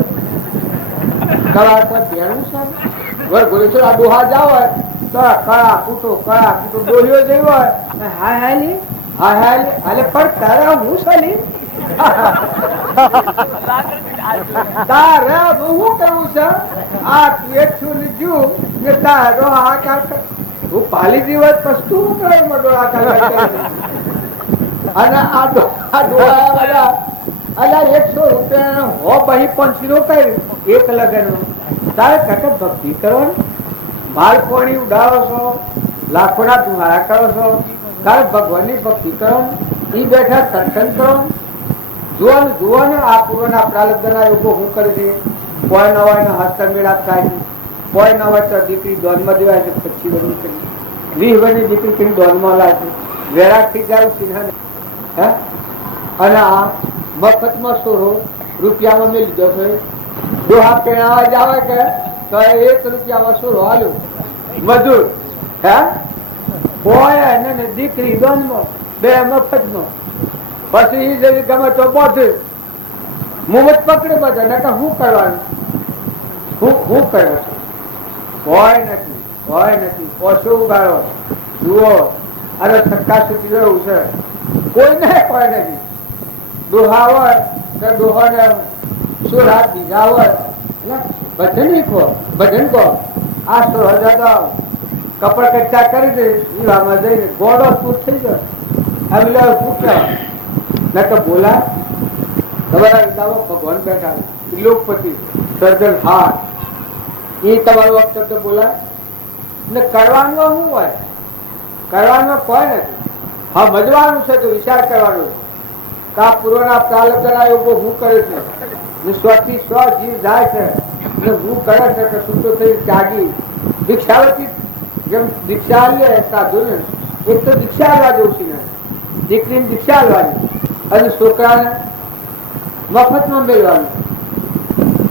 આ ડોહા જાવ હોય તો કળા કૂટો ડોહીઓ જઈ હોય હાલે પણ તારે હું સાલી તારે હું કરવું છે. આ પેટ છું લીધું ને તારો હાકાર હું પાલી દિવસ પસ્તું હું કરે ડોળા અને આ ડોળા બધા અલા 100 રૂપિયા હો બહી પંચીનો કર્યું એક લગન તારે કટક ભક્તિ કરવાની. માલ પાણી ઉડાવો છો લાખોના તુહારા કરો છો તારે ભગવાનની ભક્તિ કરવાની. એ બેઠા સત્સંગ કરો જુઓ ને આ પૂર્વના પ્રાલબ્ધના યોગો શું કરે છે. કોઈ ન હોય ને હસ્ત મેળા થાય કોઈ ન હોય તો દીકરી દોનમાં દેવાય છે. પછી બધું કરી 20 વર્ષની દીકરી કરી દોનમાં લાવે છે. વેરાટ થઈ જાય સિંહા હે અને આ મફતમાં સોરો રૂપિયામાં મેં લીધો છે. ડોહા પહેરાવા જાવે કે તો 1 રૂપિયામાં સોરો હાલ્યો મજૂર હે કોઈ એને દીકરી દોનમાં બે મફતમાં. પછી એ જેવી ગમે તો બધું મુમત પકડે બધા ને શું કરવાનું હું કર્યો છું. કોઈ નથી ઓછું ઉગાડો જુઓ અરે સક્કા સુધી એવું છે કોઈ નથી. ડોહા હોય તો ડોહાને સુર હાથ બીજા હોય ભજન કહો આ સુર હજાર કપડ કચ્ચા કરી દે એવામાં જઈને ગોળો પૂર થઈ જાય પૂછ્યા ન તો બોલા તમારા ભગવાન બેઠા લોકપતિ સર્જન હાથ એ તમારું અક્ષર તો બોલા ને કરવાનું શું હોય. કરવાનું કોઈ નથી. હા મજવાનું છે તો વિચાર કરવાનો કા પૂર્વના પ્રાલબ્ધના યોગો હું કરે છે ને સ્વથી સ્વ જીવ જાય છે ને હું કરે છે કે શુદ્ધ થઈ ત્યાગી દીક્ષાવતી જેમ દીક્ષા લે સાધુ ને એક તો દીક્ષા આવવા જવું છે દીકરીને દીક્ષા આવવાની અને છોકરાને મફતમાં મેળવાનું.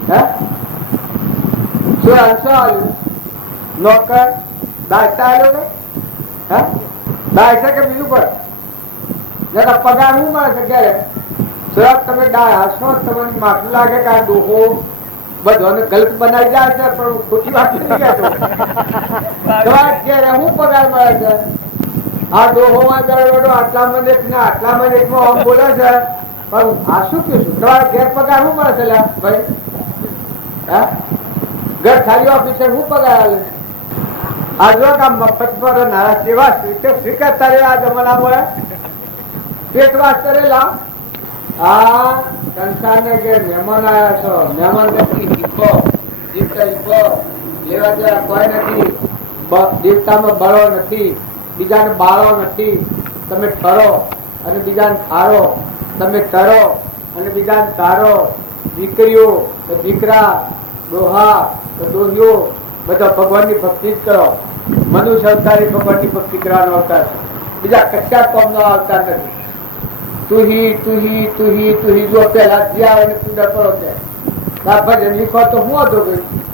હે શું આન્સર આવ્યું નોકર દાયતા આવ્યો હે દાયતા કે બીજું પર પગાર શું મળે છે ક્યારે સુરત તમે હસો તમને માથું લાગે કે આ ડોહો બધોને ગલત બનાવી જાય છે પણ ખોટી વાત નથી કહેતો. શું પગાર મળે છે આ ડોહો આટલા મિનિટ ને આટલા મિનિટમાં આમ બોલે છે પણ આ શું કીધું તમારા ઘેર પગાર શું મળે છે લ્યા ભાઈ? હા, ઘર ખાલી ઓફિસર શું પગાર આલે? આ જો કામ મફત પર નારા સેવા સ્વીકારતા રે આ જમાનામાં પેટ વાસ કરેલા. આ સંસારને કે મહેમાન આવ્યા છો, મહેમાન નથી શીખો, જીવતા શીખો, લેવા દેવા કોઈ નથી, દેવતામાં બળો નથી, બીજાને બાળો નથી. તમે ઠરો અને બીજાને ઠારો, તમે કરો અને બીજાને તારો. દીકરીઓ તો દીકરા, ડોહા તો ડોહીઓ, બધા ભગવાનની ભક્તિ જ કરો. મનુષ્ય અવતાર એ ભગવાનની ભક્તિ કરવાનો અવતાર છે, બીજા કશા કોમનો અવતાર નથી. તુહી જો પેલા જ્યાં તું ડપડો છે ભજન લીખો તો હું હતો ભાઈ